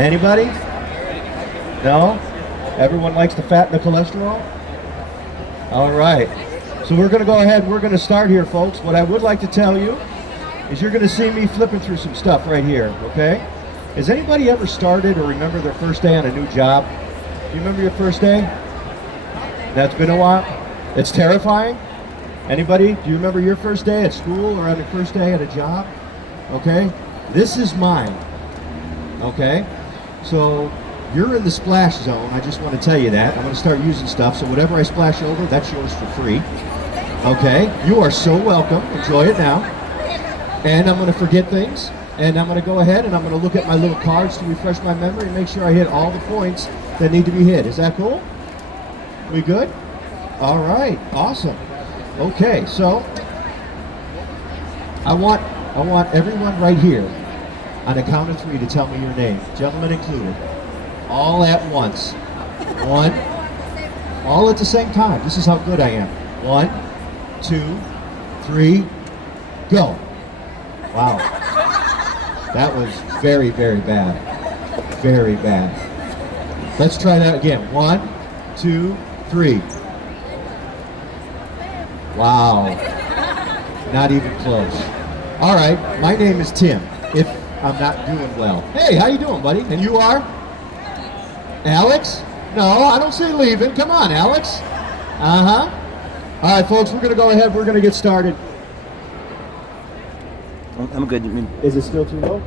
Anybody? No? Everyone likes the fat and the cholesterol? All right. So we're going to go ahead and we're going to start here, folks. What I would like to tell you is you're going to see me flipping through some stuff right here, okay? Has anybody ever started or remember their first day on a new job? Do you remember your first day? That's been a while? It's terrifying? Anybody? Do you remember your first day at school or on your first day at a job? Okay? This is mine. Okay? So you're in the splash zone. I just want to tell you that. I'm going to start using stuff. So whatever I splash over, that's yours for free. Okay? You are so welcome. Enjoy it now. And I'm going to forget things. And I'm going to go ahead and I'm going to look at my little cards to refresh my memory and make sure I hit all the points that need to be hit. Is that cool? We good? All right. Awesome. Okay. So I want everyone right here on a count of 3 to tell me your name, gentlemen included, all at once. 1, all at the same time. This is how good I am. 1, 2, 3, go. Wow. That was very, very bad. Very bad. Let's try that again. 1, 2, 3. Wow. Not even close. All right, my name is Tim, if I'm not doing well. Hey, how you doing, buddy? And you are? Alex? No, I don't say leaving. Come on, Alex. Uh-huh. All right, folks, we're going to go ahead. We're going to get started. I'm good. Is it still too low?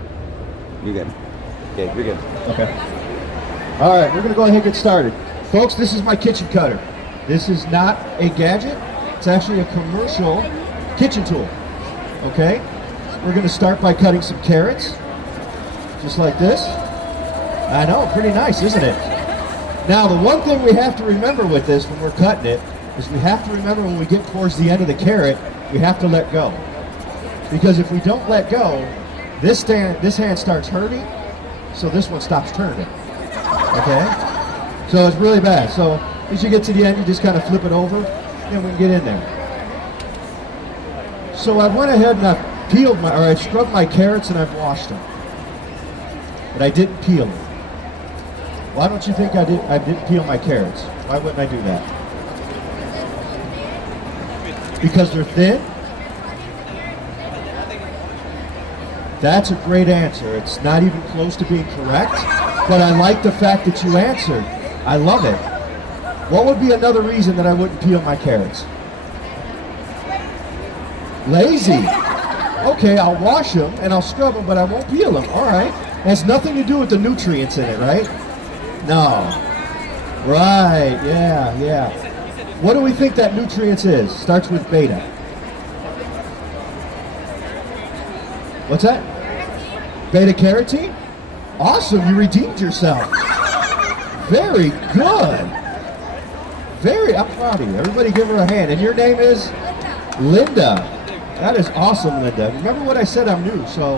You're good. Okay, you're good. Okay. All right, we're going to go ahead and get started. Folks, this is my kitchen cutter. This is not a gadget. It's actually a commercial kitchen tool. Okay? We're going to start by cutting some carrots, just like this. I know, pretty nice, isn't it? Now, the one thing we have to remember with this when we're cutting it is we have to remember when we get towards the end of the carrot, we have to let go. Because if we don't let go, this hand starts hurting, so this one stops turning. Okay? So it's really bad. So as you get to the end, you just kind of flip it over, and we can get in there. So I went ahead and I scrubbed my carrots and I've washed them. But I didn't peel them. Why don't you think I didn't peel my carrots? Why wouldn't I do that? Because they're thin? That's a great answer. It's not even close to being correct, but I like the fact that you answered. I love it. What would be another reason that I wouldn't peel my carrots? Lazy. Okay, I'll wash them and I'll scrub them, but I won't peel them. All right. It has nothing to do with the nutrients in it, right? No. Right, yeah. What do we think that nutrients is? Starts with beta. What's that? Beta carotene? Awesome, you redeemed yourself. Very good. I'm proud of you. Everybody give her a hand. And your name is? Linda. That is awesome, Linda. Remember what I said, I'm new, so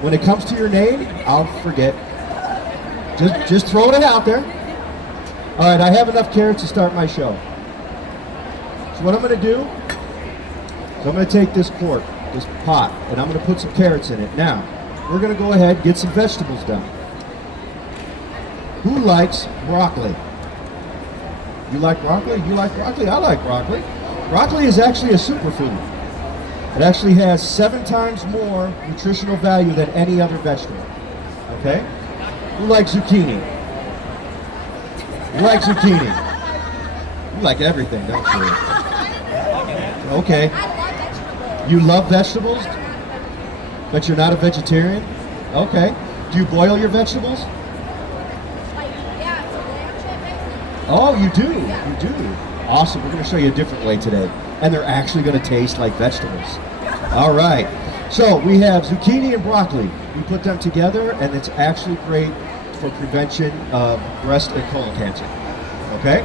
when it comes to your name, I'll forget. Just throwing it out there. All right, I have enough carrots to start my show. So what I'm going to do is I'm going to take this quart, this pot, and I'm going to put some carrots in it. Now, we're going to go ahead and get some vegetables done. Who likes broccoli? You like broccoli? You like broccoli? I like broccoli. Broccoli is actually a superfood. It actually has 7 times more nutritional value than any other vegetable. Okay? Who likes zucchini? You like zucchini? You like everything, don't you? Okay. You love vegetables, but you're not a vegetarian? Okay. Do you boil your vegetables? Oh, you do. You do. Awesome. We're going to show you a different way today. And they're actually going to taste like vegetables. All right. So we have zucchini and broccoli. We put them together, and it's actually great for prevention of breast and colon cancer. Okay?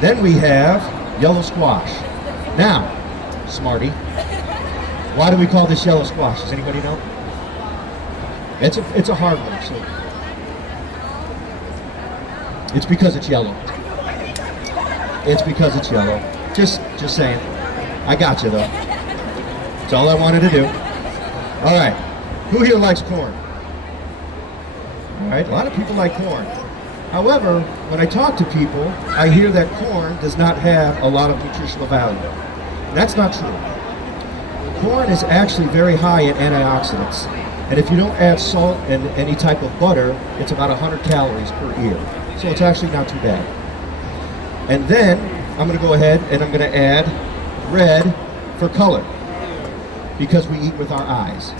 Then we have yellow squash. Now, smarty, why do we call this yellow squash? Does anybody know? It's a hard one. So it's because it's yellow. It's because it's yellow. Just saying. I got you though. That's all I wanted to do. All right. Who here likes corn? All right, a lot of people like corn. However, when I talk to people, I hear that corn does not have a lot of nutritional value. That's not true. Corn is actually very high in antioxidants. And if you don't add salt and any type of butter, it's about 100 calories per ear. So it's actually not too bad. And then I'm going to go ahead and I'm going to add red for color because we eat with our eyes.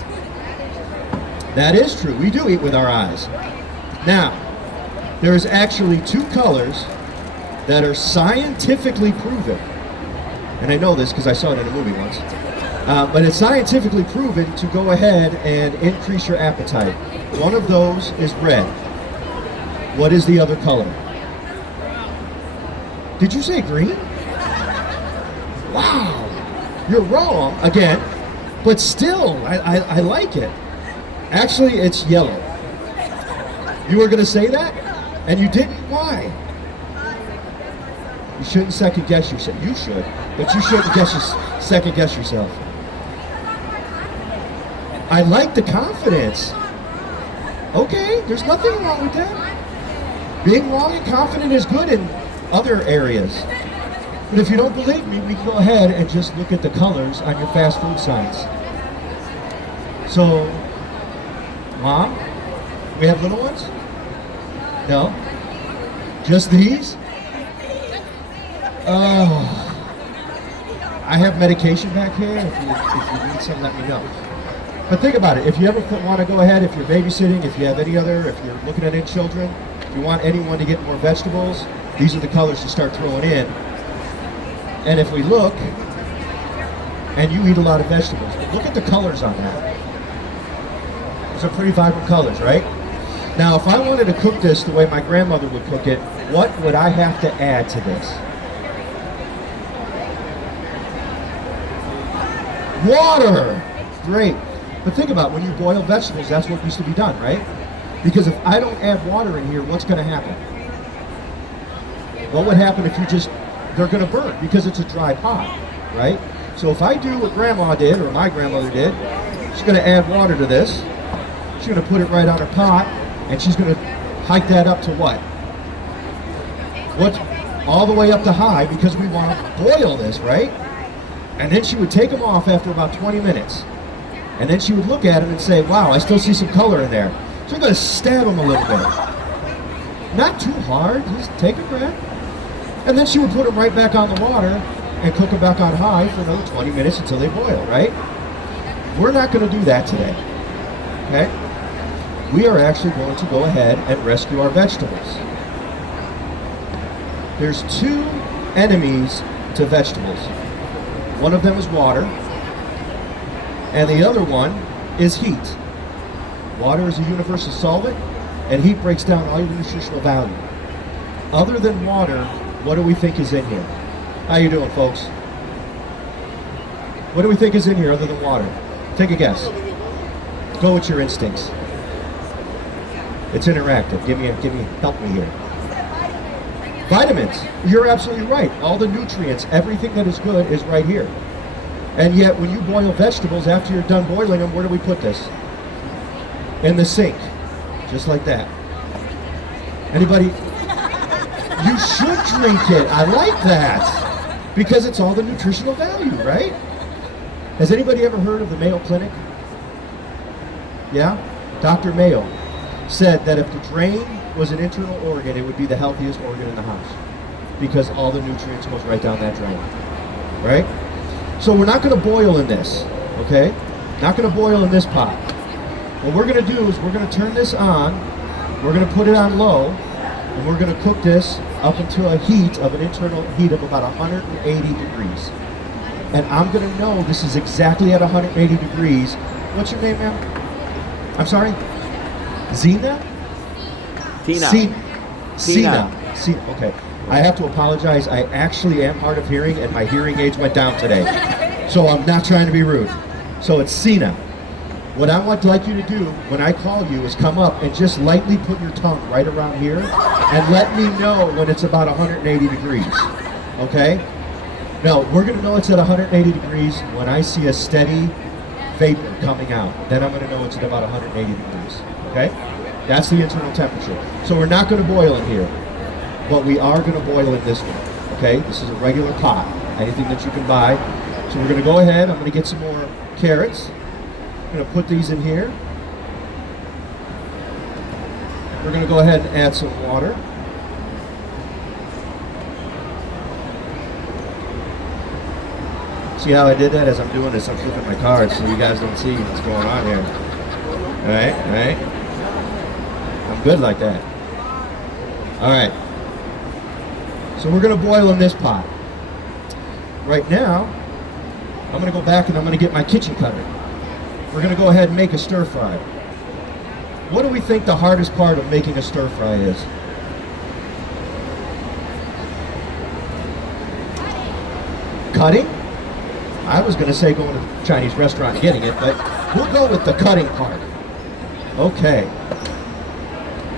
That is true. We do eat with our eyes. Now, there is actually two colors that are scientifically proven. And I know this because I saw it in a movie once. But it's scientifically proven to go ahead and increase your appetite. One of those is red. What is the other color? Did you say green? Wow, you're wrong again, but still, I like it. Actually, it's yellow. You were gonna say that, and you didn't. Why? You shouldn't second guess yourself. You should, but you shouldn't second guess yourself. I like the confidence. Okay, there's nothing wrong with that. Being wrong and confident is good in other areas. But if you don't believe me, we can go ahead and just look at the colors on your fast food signs. So, Mom, we have little ones? No? Just these? I have medication back here. If you need some, let me know. But think about it. If you ever want to go ahead, if you're babysitting, if you have any other, if you're looking at any children, if you want anyone to get more vegetables, these are the colors to start throwing in. And if we look, and you eat a lot of vegetables, look at the colors on that. Those are pretty vibrant colors, right? Now, if I wanted to cook this the way my grandmother would cook it, what would I have to add to this? Water! Great. But think about it, when you boil vegetables, that's what used to be done, right? Because if I don't add water in here, what's going to happen? What would happen if you just, they're going to burn because it's a dry pot, right? So if I do what Grandma did, or my grandmother did, she's going to add water to this. She's going to put it right on her pot, and she's going to hike that up to what? All the way up to high because we want to boil this, right? And then she would take them off after about 20 minutes. And then she would look at them and say, wow, I still see some color in there. So I'm going to stab them a little bit. Not too hard, just take a breath. And then she would put them right back on the water and cook them back on high for another 20 minutes until they boil, right? We're not going to do that today, okay? We are actually going to go ahead and rescue our vegetables. There's two enemies to vegetables. One of them is water, and the other one is heat. Water is a universal solvent, and heat breaks down all your nutritional value. Other than water, what do we think is in here? How you doing, folks? What do we think is in here other than water? Take a guess. Go with your instincts. It's interactive. Help me here. Vitamins. You're absolutely right. All the nutrients, everything that is good is right here. And yet, when you boil vegetables, after you're done boiling them, where do we put this? In the sink. Just like that. Anybody? You should drink it. I like that. Because it's all the nutritional value, right? Has anybody ever heard of the Mayo Clinic? Yeah? Dr. Mayo said that if the drain was an internal organ, it would be the healthiest organ in the house. Because all the nutrients goes right down that drain. Right? So we're not going to boil in this, okay? Not going to boil in this pot. What we're going to do is we're going to turn this on, we're going to put it on low, and we're going to cook this up until an internal heat of about 180 degrees. And I'm going to know this is exactly at 180 degrees. What's your name, ma'am? I'm sorry? Zena? Tina. Okay. I have to apologize. I actually am hard of hearing, and my hearing aids went down today. So I'm not trying to be rude. So it's Cena. What I would like you to do when I call you is come up and just lightly put your tongue right around here and let me know when it's about 180 degrees. Okay? Now, we're going to know it's at 180 degrees when I see a steady vapor coming out. Then I'm going to know it's at about 180 degrees. Okay? That's the internal temperature. So we're not going to boil in here, but we are going to boil in this one. Okay, this is a regular pot, anything that you can buy. So we're going to go ahead. I'm going to get some more carrots. I'm going to put these in here. We're going to go ahead and add some water. See how I did that? As I'm doing this, I'm flipping my cards so you guys don't see what's going on here. All right. I'm good like that. All right. So we're going to boil in this pot. Right now, I'm going to go back and I'm going to get my kitchen cutter. We're going to go ahead and make a stir fry. What do we think the hardest part of making a stir fry is? Cutting? I was going to say going to a Chinese restaurant and getting it, but we'll go with the cutting part. Okay.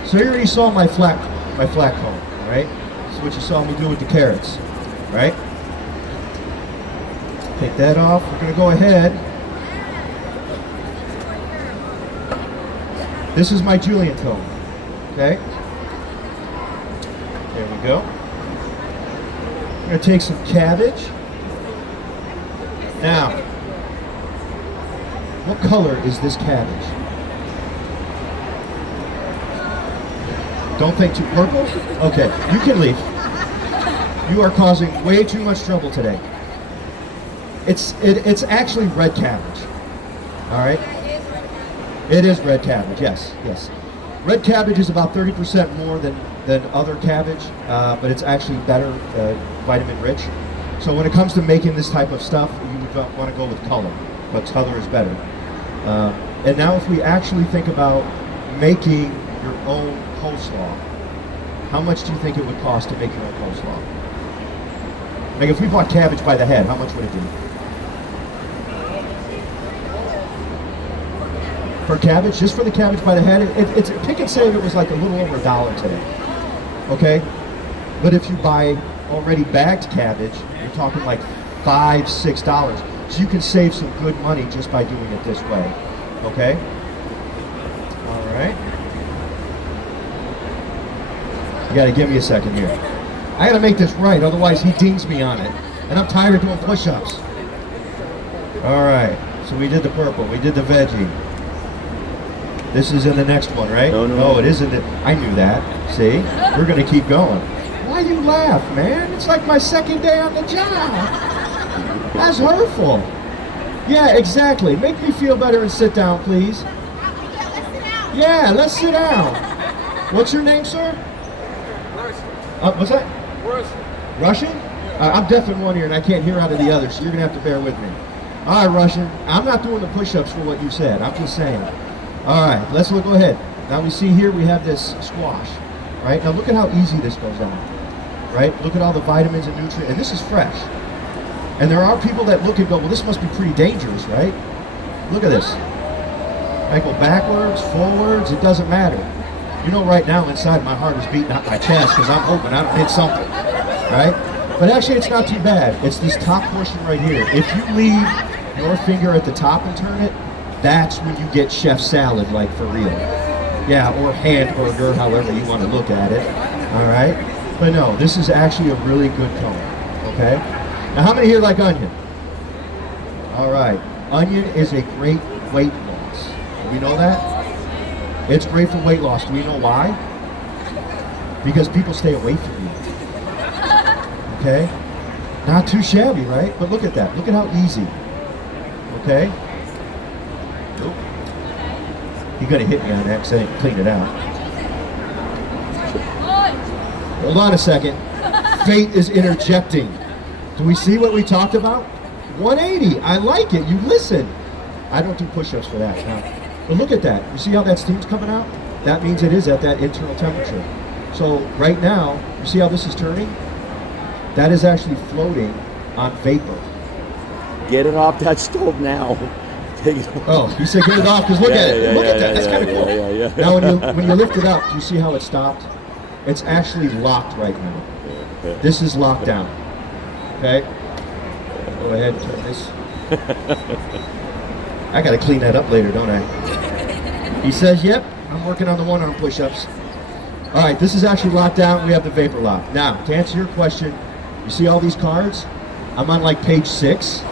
So you already saw my flat cone, right? This is what you saw me do with the carrots, right? Take that off. We're going to go ahead. This is my julienne cone, okay? There we go. I'm going to take some cabbage. Now, what color is this cabbage? Don't think too purple? Okay, you can leave. You are causing way too much trouble today. It's actually red cabbage. All right? It is red cabbage, yes. Red cabbage is about 30% more than other cabbage, but it's actually better, vitamin rich. So when it comes to making this type of stuff, you would want to go with color, but color is better. And now if we actually think about making your own coleslaw, how much do you think it would cost to make your own coleslaw? Like if we bought cabbage by the head, how much would it be? For cabbage, just for the cabbage by the head, it's pick and save, it was like a little over $1 today. Okay? But if you buy already bagged cabbage, you're talking like $5, $6. So you can save some good money just by doing it this way. Okay? All right. You gotta give me a second here. I gotta make this right, otherwise he dings me on it. And I'm tired of doing push-ups. All right, so we did the purple, we did the veggie. This is in the next one, right? No, it isn't. I knew that. See? We're gonna keep going. Why you laugh, man? It's like my second day on the job. That's hurtful. Yeah, exactly. Make me feel better and sit down, please. Yeah, let's sit down. What's your name, sir? What's that? Russian? I'm deaf in one ear and I can't hear out of the other, so you're gonna have to bear with me. All right, Russian. I'm not doing the push-ups for what you said. I'm just saying. All right, let's go ahead. Now we see here we have this squash, right? Now look at how easy this goes down, right? Look at all the vitamins and nutrients, and this is fresh. And there are people that look and go, well, this must be pretty dangerous, right? Look at this. I go backwards, forwards, it doesn't matter. You know, right now inside my heart is beating out my chest because I'm hoping I don't hit something, right? But actually it's not too bad. It's this top portion right here. If you leave your finger at the top and turn it, that's when you get chef salad, like for real. Yeah, or hamburger, however you want to look at it. All right? But no, this is actually a really good cone. Okay? Now, how many here like onion? All right. Onion is a great weight loss. Do we know that? It's great for weight loss. Do we know why? Because people stay away from you. Okay? Not too shabby, right? But look at that. Look at how easy. Okay? Nope. You're gonna hit me on that because I didn't clean it out. Hold on a second. Fate is interjecting. Do we see what we talked about? 180. I like it. You listen. I don't do push-ups for that now. But look at that. You see how that steam's coming out? That means it is at that internal temperature. So right now, you see how this is turning? That is actually floating on vapor. Get it off that stove now. Take it off. Oh, you said get it off because look at it. Look at that. That's kind of cool. Yeah. Now when you lift it up, do you see how it stopped? It's actually locked right now. This is locked down. Okay? Go ahead and turn this. I gotta clean that up later, don't I? He says, yep, I'm working on the one-arm push-ups. All right, this is actually locked down. We have the vapor lock. Now, to answer your question, you see all these cards? I'm on like page 6.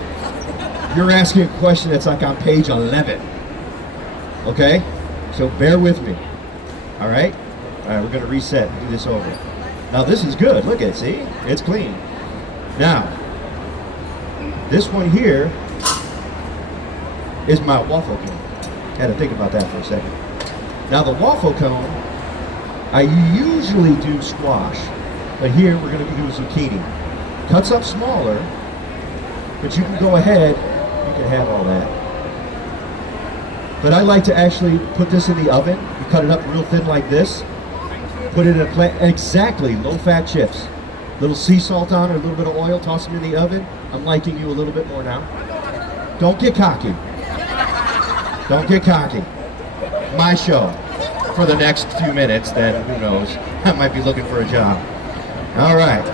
You're asking a question that's like on page 11. Okay? So bear with me. All right? All right, we're going to reset and do this over. Now, this is good. Look at it. See? It's clean. Now, this one here is my waffle cone. Had to think about that for a second. Now, the waffle cone, I usually do squash, but here we're going to do zucchini. Cuts up smaller, but you can go ahead, you can have all that. But I like to actually put this in the oven. You cut it up real thin like this, put it in a plate, exactly, low-fat chips. Little sea salt on it, a little bit of oil, toss them in the oven. I'm liking you a little bit more now. Don't get cocky. Don't get cocky. My show for the next few minutes, then who knows? I might be looking for a job. All right.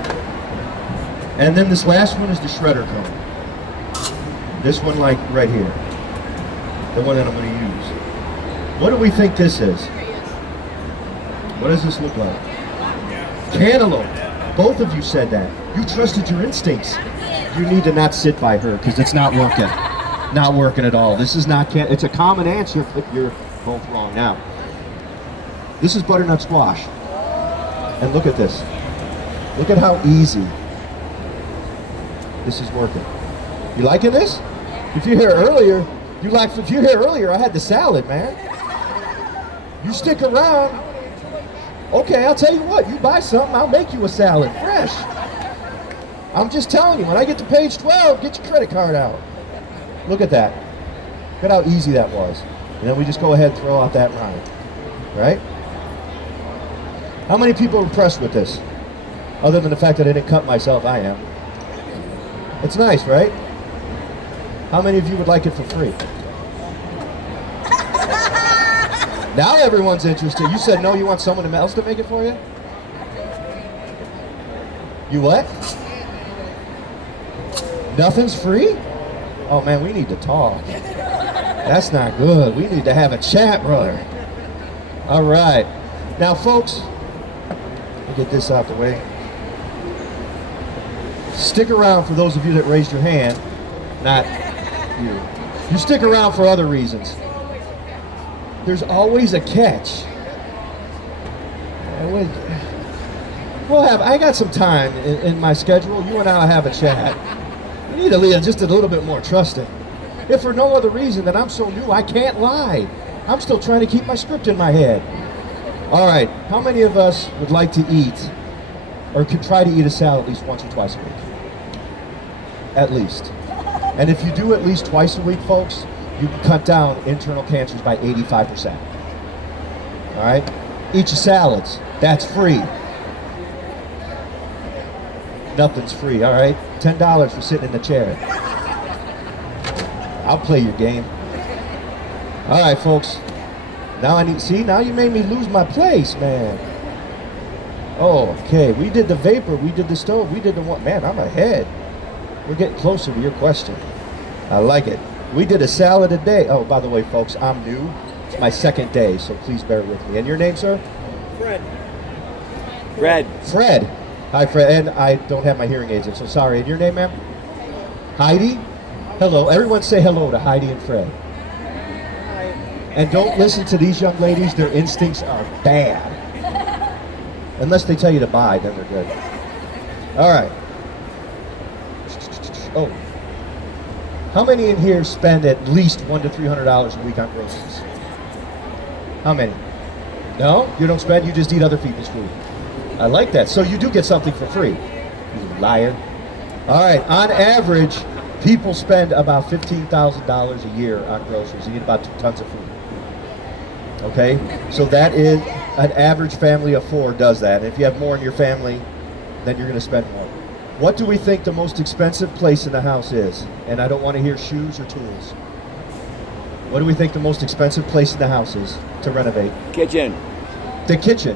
And then this last one is the shredder cone. This one like right here. The one that I'm going to use. What do we think this is? What does this look like? Cantaloupe. Both of you said that. You trusted your instincts. You need to not sit by her because it's not working. Not working at all. This is not, it's a common answer, but you're both wrong now. This is butternut squash. And look at this. Look at how easy this is working. You liking this? If you're here earlier, I had the salad, man. You stick around. Okay, I'll tell you what, you buy something, I'll make you a salad, fresh. I'm just telling you, when I get to page 12, get your credit card out. Look at that. Look at how easy that was. And then we just go ahead and throw out that rind, right? How many people are impressed with this? Other than the fact that I didn't cut myself, I am. It's nice, right? How many of you would like it for free? Now everyone's interested. You said no, you want someone else to make it for you? You what? Nothing's free? Oh man, we need to talk. That's not good. We need to have a chat, brother. All right. Now folks, let me get this out the way. Stick around for those of you that raised your hand, not you. You stick around for other reasons. There's always a catch. I got some time in my schedule. You and I'll have a chat. You need to be just a little bit more trusting. If for no other reason than I'm so new, I can't lie. I'm still trying to keep my script in my head. All right, how many of us would like to eat or could try to eat a salad at least once or twice a week? At least. And if you do at least twice a week, folks, you can cut down internal cancers by 85%. All right? Eat your salads. That's free. Nothing's free, all right? $10 for sitting in the chair. I'll play your game. All right, folks. Now now you made me lose my place, man. Oh, okay. We did the vapor, we did the stove, we did the one. Man, I'm ahead. We're getting closer to your question. I like it. We did a salad a day. Oh, by the way, folks, I'm new. It's my second day, so please bear with me. And your name, sir? Fred. Fred. Hi, Fred. And I don't have my hearing aids in, so sorry. And your name, ma'am? Heidi? Hello. Everyone say hello to Heidi and Fred. Hi. And don't listen to these young ladies. Their instincts are bad. Unless they tell you to buy, then they're good. All right. Oh. How many in here spend at least $100 to $300 a week on groceries? How many? No? You don't spend? You just eat other people's food. I like that. So you do get something for free. You liar. All right. On average, people spend about $15,000 a year on groceries. You eat about 2 tons of food. Okay? So that is an average family of 4 does that. And if you have more in your family, then you're going to spend more. What do we think the most expensive place in the house is? And I don't want to hear shoes or tools. What do we think the most expensive place in the house is to renovate? Kitchen. The kitchen.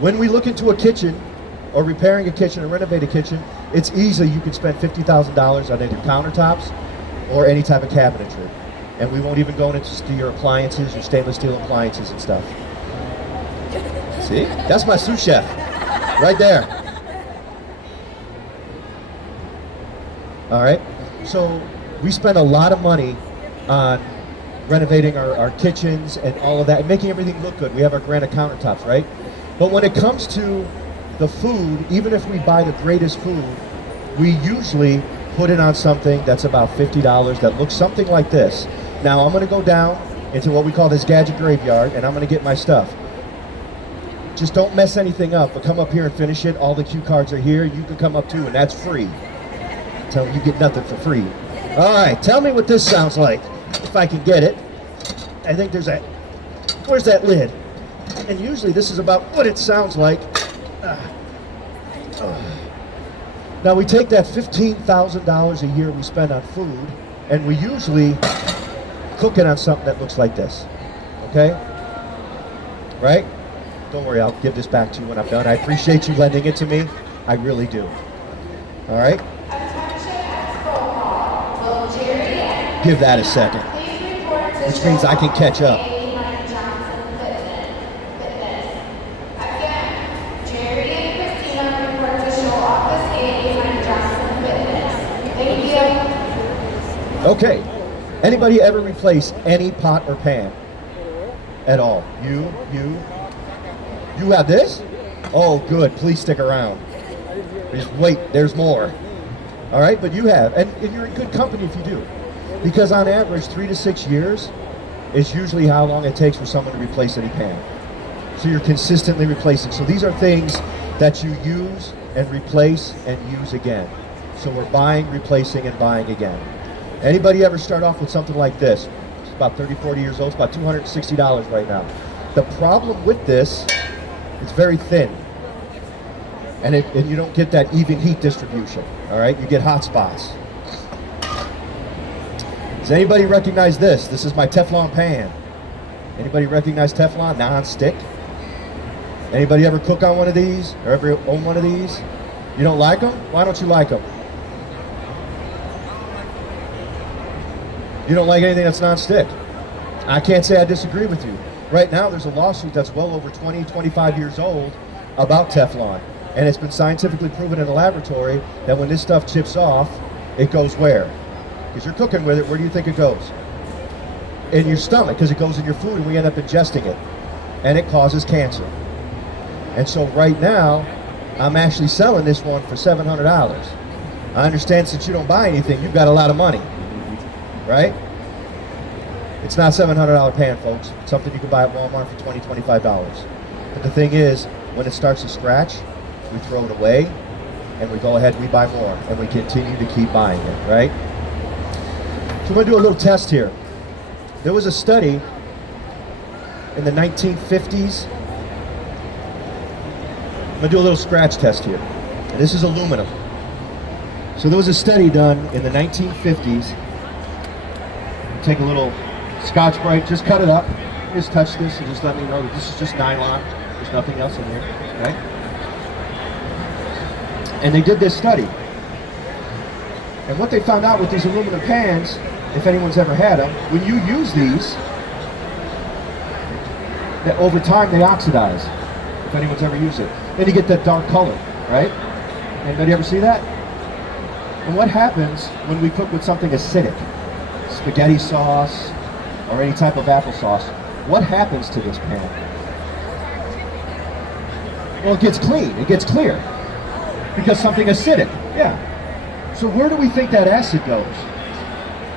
When we look into a kitchen, or repairing a kitchen or renovate a kitchen, it's easy. You can spend $50,000 on either countertops or any type of cabinetry. And we won't even go into your appliances, your stainless steel appliances and stuff. See? That's my sous chef. Right there. All right? So we spend a lot of money on renovating our kitchens and all of that, and making everything look good. We have our granite countertops, right? But when it comes to the food, even if we buy the greatest food, we usually put it on something that's about $50 that looks something like this. Now I'm going to go down into what we call this gadget graveyard, and I'm going to get my stuff. Just don't mess anything up, but come up here and finish it. All the cue cards are here. You can come up too, and that's free. Tell me you get nothing for free. All right, tell me what this sounds like, if I can get it. I think there's that. Where's that lid? And usually this is about what it sounds like. Now we take that $15,000 a year we spend on food, and we usually cook it on something that looks like this. Okay? Right? Don't worry, I'll give this back to you when I'm done. I appreciate you lending it to me. I really do. All right? Give that a second. Which means I can catch up. Okay. Anybody ever replace any pot or pan at all? You have this? Oh, good. Please stick around. Just wait. There's more. All right, but you have, and you're in good company if you do, because on average, 3 to 6 years is usually how long it takes for someone to replace any pan. So you're consistently replacing. So these are things that you use and replace and use again. So we're buying, replacing, and buying again. Anybody ever start off with something like this? It's about 30, 40 years old. It's about $260 right now. The problem with this, it's very thin. And you don't get that even heat distribution. All right, you get hot spots. Does anybody recognize this? This is my Teflon pan. Anybody recognize Teflon? Non-stick? Anybody ever cook on one of these? Or ever own one of these? You don't like them? Why don't you like them? You don't like anything that's non-stick. I can't say I disagree with you. Right now there's a lawsuit that's well over 20, 25 years old about Teflon. And it's been scientifically proven in a laboratory that when this stuff chips off, it goes where? Because you're cooking with it, where do you think it goes? In your stomach, because it goes in your food and we end up ingesting it. And it causes cancer. And so right now, I'm actually selling this one for $700. I understand since you don't buy anything, you've got a lot of money. Right? It's not $700 pan, folks. It's something you can buy at Walmart for $20, $25. But the thing is, when it starts to scratch, we throw it away, and we go ahead and we buy more, and we continue to keep buying it, right? So we're going to do a little test here. There was a study in the 1950s. I'm going to do a little scratch test here. And this is aluminum. So there was a study done in the 1950s. Take a little Scotch-Brite, just cut it up, just touch this and just let me know that this is just nylon. There's nothing else in here, okay? And they did this study. And what they found out with these aluminum pans, if anyone's ever had them, when you use these, that over time they oxidize, if anyone's ever used it. Then you get that dark color, right? Anybody ever see that? And what happens when we cook with something acidic? Spaghetti sauce, or any type of applesauce, what happens to this pan? Well, it gets clean, it gets clear, because something acidic, yeah. So where do we think that acid goes?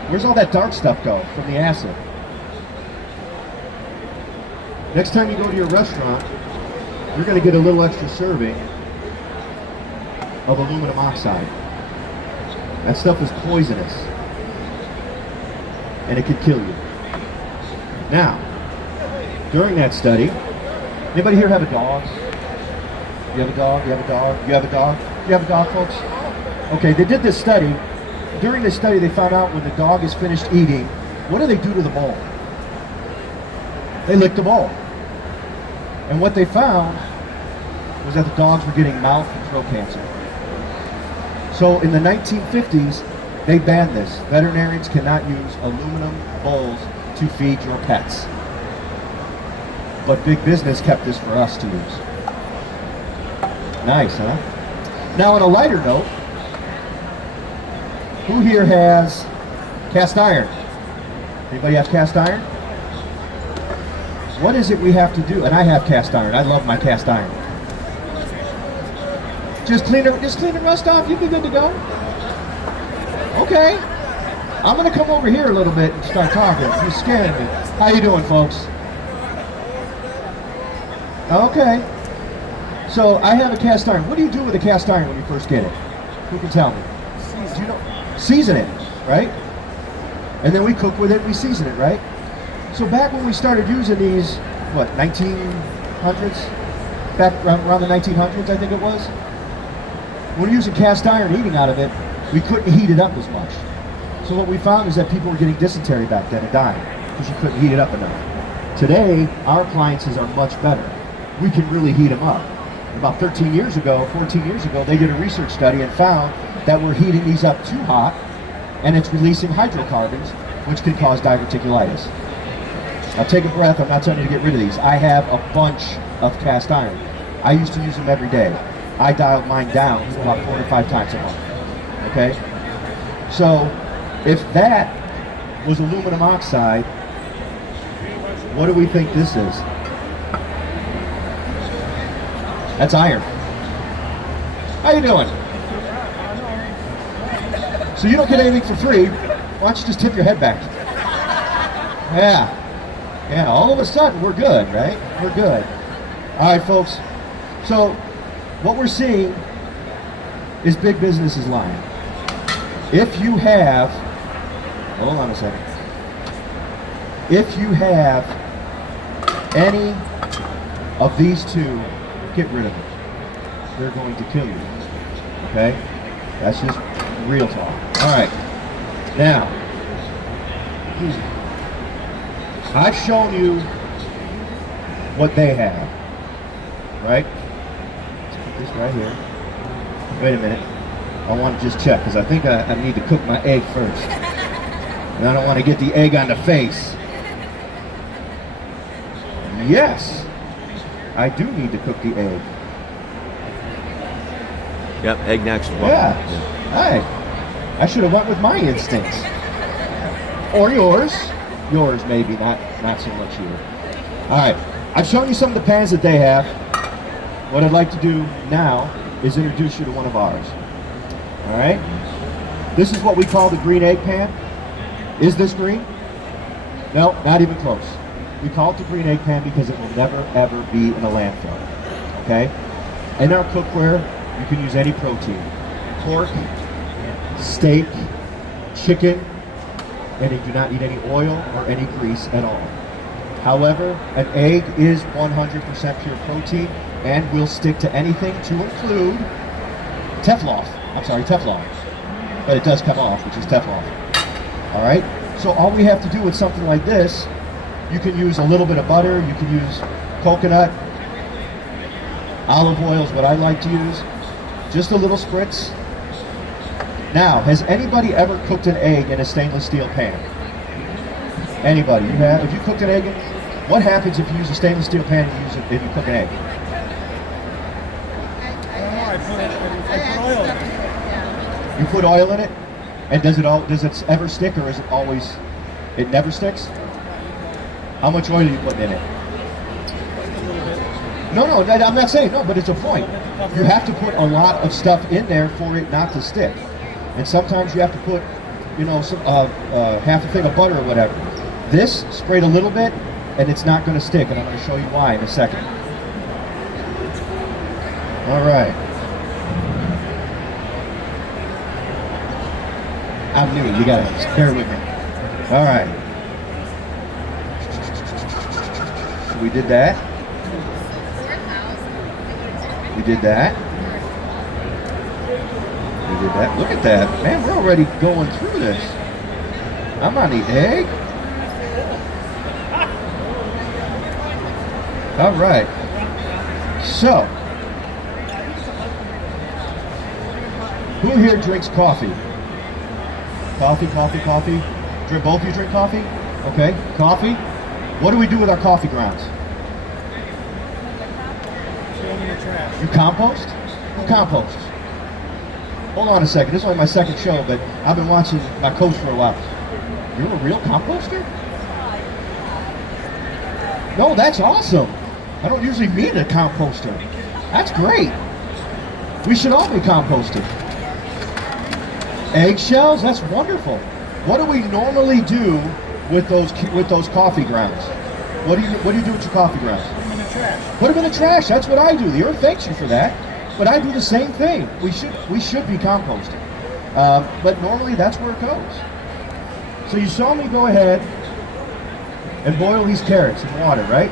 Where's all that dark stuff go from the acid? Next time you go to your restaurant, you're going to get a little extra serving of aluminum oxide. That stuff is poisonous. And it could kill you. Now, during that study, anybody here have a dog? You have a dog? You have a dog? You have a dog? You have a dog, folks? Okay, they did this study. During this study, they found out when the dog is finished eating, what do they do to the bowl? They lick the bowl. And what they found was that the dogs were getting mouth and throat cancer. So in the 1950s, They banned this. Veterinarians cannot use aluminum bowls to feed your pets. But big business kept this for us to use. Nice, huh? Now, on a lighter note, who here has cast iron? Anybody have cast iron? What is it we have to do? And I have cast iron. I love my cast iron. Just clean the rust off. You'll be good to go. Okay. I'm gonna come over here a little bit and start talking. You're scaring me. How you doing, folks? Okay. So I have a cast iron. What do you do with a cast iron when you first get it? Who can tell me? Do you know? Season it, right? And then we cook with it, we season it, right? So back when we started using these, what, 1900s? Back around the 1900s, I think it was? When we were using cast iron, eating out of it, we couldn't heat it up as much. So what we found is that people were getting dysentery back then and dying because you couldn't heat it up enough. Today, our appliances are much better. We can really heat them up. About 13 years ago, 14 years ago, they did a research study and found that we're heating these up too hot and it's releasing hydrocarbons, which can cause diverticulitis. Now take a breath, I'm not telling you to get rid of these. I have a bunch of cast iron. I used to use them every day. I dialed mine down about 4 to 5 times a month, okay? So, if that was aluminum oxide, what do we think this is? That's iron. How you doing? So you don't get anything for free. Why don't you just tip your head back? Yeah. Yeah, all of a sudden we're good, right? We're good. All right, folks. So what we're seeing is big business is lying. If you have, hold on a second. If you have any of these two, get rid of them. They're going to kill you. Okay? That's just real talk. All right. Now, I've shown you what they have, right? Let's put this right here. Wait a minute. I want to just check because I think I need to cook my egg first. And I don't want to get the egg on the face. Yes, I do need to cook the egg. Yep, egg next one. Yeah. Hey, I should have went with my instincts. Or yours. Yours maybe, not so much here. All right, I've shown you some of the pans that they have. What I'd like to do now is introduce you to one of ours. All right? This is what we call the green egg pan. Is this green? No, not even close. We call it the green egg pan because it will never ever be in a landfill. Okay? In our cookware, you can use any protein. Pork, steak, chicken, and you do not need any oil or any grease at all. However, an egg is 100% pure protein and will stick to anything, to include Teflon. But it does come off, which is Teflon. All right? So all we have to do with something like this, you can use a little bit of butter, you can use coconut, olive oil is what I like to use, just a little spritz. Now, has anybody ever cooked an egg in a stainless steel pan? Anybody? You have? If you cooked an egg, what happens if you use a stainless steel pan and you cook an egg? I put oil in it. You put oil in it? And does it ever stick, or is it always, it never sticks? How much oil are you putting in it? No, I'm not saying no, but it's a point. You have to put a lot of stuff in there for it not to stick. And sometimes you have to put, some half a thing of butter or whatever. This, sprayed a little bit, and it's not going to stick, and I'm going to show you why in a second. All right. I'm new. You got to bear with me. All right. So we did that. We did that. We did that. Look at that. Man, we're already going through this. I'm on the egg. All right. So, who here drinks coffee? Coffee, coffee, coffee. Drink, both of you drink coffee? Okay, coffee. What do we do with our coffee grounds? Throw them in the trash. You compost? Who composts? Hold on a second. This is only my second show, but I've been watching my coach for a while. You're a real composter? No, that's awesome. I don't usually meet a composter. That's great. We should all be composting. Eggshells? That's wonderful. What do we normally do with those coffee grounds? What do you do with your coffee grounds? Put them in the trash. Put them in the trash. That's what I do. The earth thanks you for that. But I do the same thing. We should be composting. But normally that's where it goes. So you saw me go ahead and boil these carrots in water, right?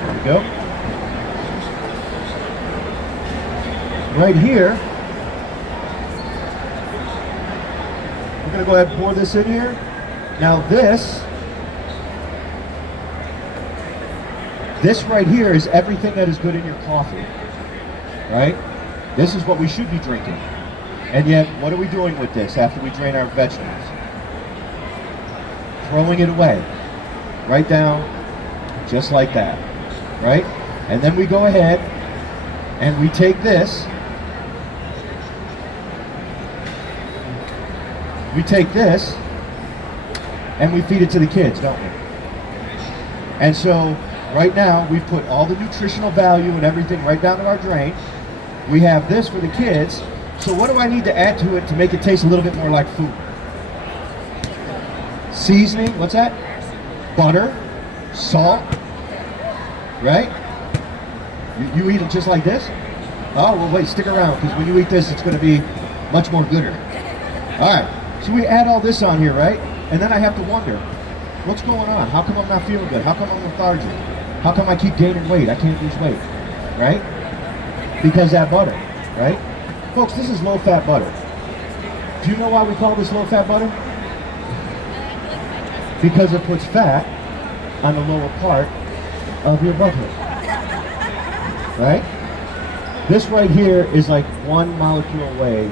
There we go. Right here, we're going to go ahead and pour this in here. Now this right here is everything that is good in your coffee, right? This is what we should be drinking. And yet, what are we doing with this after we drain our vegetables? Throwing it away. Right down, just like that, right? And then we go ahead and we take this, and we feed it to the kids, don't we? And so, right now, we've put all the nutritional value and everything right down to our drain. We have this for the kids. So what do I need to add to it to make it taste a little bit more like food? Seasoning, what's that? Butter, salt, right? You eat it just like this? Oh, well wait, stick around, because when you eat this, it's going to be much more gooder. All right, so we add all this on here, right? And then I have to wonder, what's going on? How come I'm not feeling good? How come I'm lethargic? How come I keep gaining weight? I can't lose weight, right? Because that butter, right? Folks, this is low-fat butter. Do you know why we call this low-fat butter? Because it puts fat on the lower part of your butter, right? This right here is like one molecule away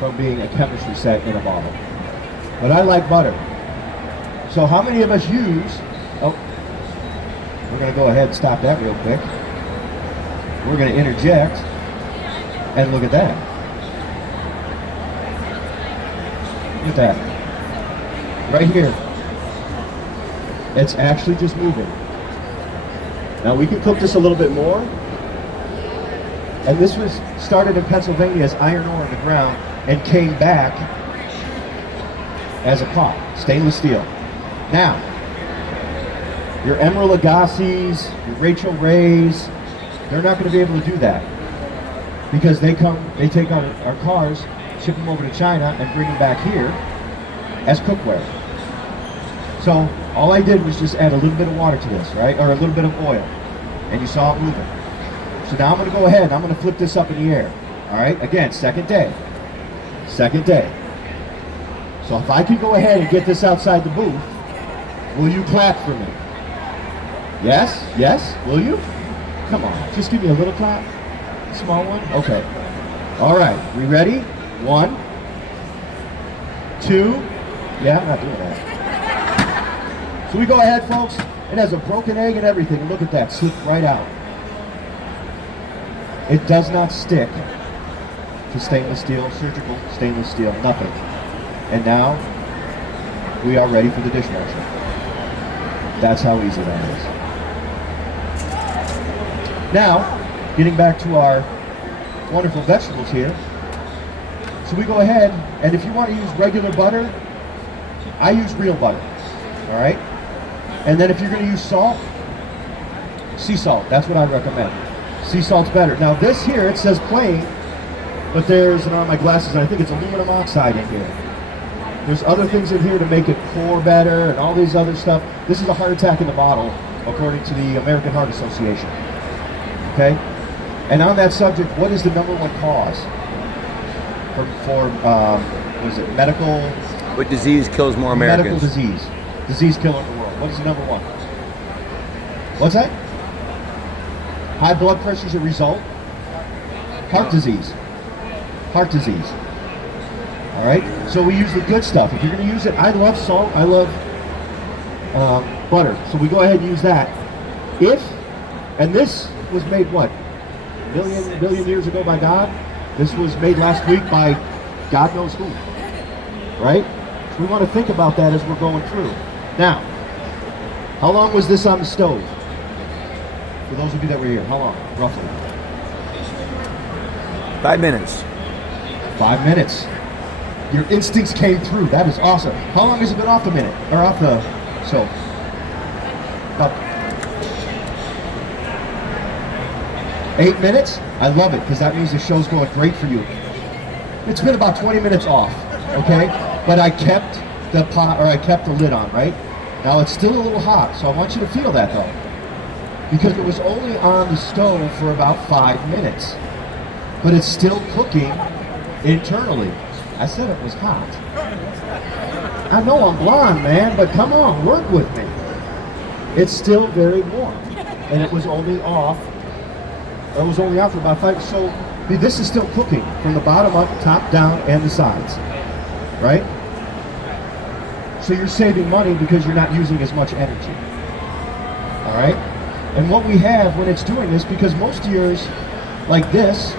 from being a chemistry set in a bottle. But I like butter. So how many of us use, we're going to go ahead and stop that real quick. We're going to interject, and look at that. Look at that. Right here. It's actually just moving. Now we can cook this a little bit more. And this was started in Pennsylvania as iron ore in the ground and came back as a pot, stainless steel. Now, your Emeril Lagasse's, your Rachel Ray's, they're not going to be able to do that because they take our cars, ship them over to China, and bring them back here as cookware. So all I did was just add a little bit of water to this, right, or a little bit of oil, and you saw it moving. So now I'm going to go ahead and I'm going to flip this up in the air. All right, again, second day. So if I can go ahead and get this outside the booth, will you clap for me? Yes? Yes? Will you? Come on, just give me a little clap. Small one? Okay. All right, we ready? 1, 2. Yeah, I'm not doing that. So we go ahead, folks. It has a broken egg and everything. And look at that, slipped right out. It does not stick to stainless steel, surgical stainless steel, nothing. And now, we are ready for the dishwasher. That's how easy that is. Now, getting back to our wonderful vegetables here. So we go ahead, and if you want to use regular butter, I use real butter, all right? And then if you're going to use salt, sea salt, that's what I recommend. Sea salt's better. Now this here, it says plain, but there's, and on my glasses, I think it's aluminum oxide in here. There's other things in here to make it pour better and all these other stuff. This is a heart attack in the bottle, according to the American Heart Association. Okay? And on that subject, what is the #1 cause for what is it, medical? What disease kills more Americans? Medical disease. Disease killer in the world. What is the #1? What's that? High blood pressure is a result. Heart disease. heart disease. All right, so we use the good stuff. If you're going to use it, I love salt, I love butter, so we go ahead and use that. And this was made what, million years ago by God? This was made last week by God knows who, right? So we want to think about that as we're going through. Now, how long was this on the stove? For those of you that were here, how long, roughly? 5 minutes. 5 minutes. Your instincts came through. That is awesome. How long has it been off the minute? Or off the stove? About 8 minutes? I love it, because that means the show's going great for you. It's been about 20 minutes off, okay? But I kept the pot, or I kept the lid on, right? Now it's still a little hot, so I want you to feel that though. Because it was only on the stove for about 5 minutes. But it's still cooking internally. I said it was hot. I know I'm blonde, man, but come on, work with me. It's still very warm. And it was only off. It was only off for about 5. So this is still cooking from the bottom up, top down, and the sides. Right? So you're saving money because you're not using as much energy. All right? And what we have when it's doing this, because most of yours, like this,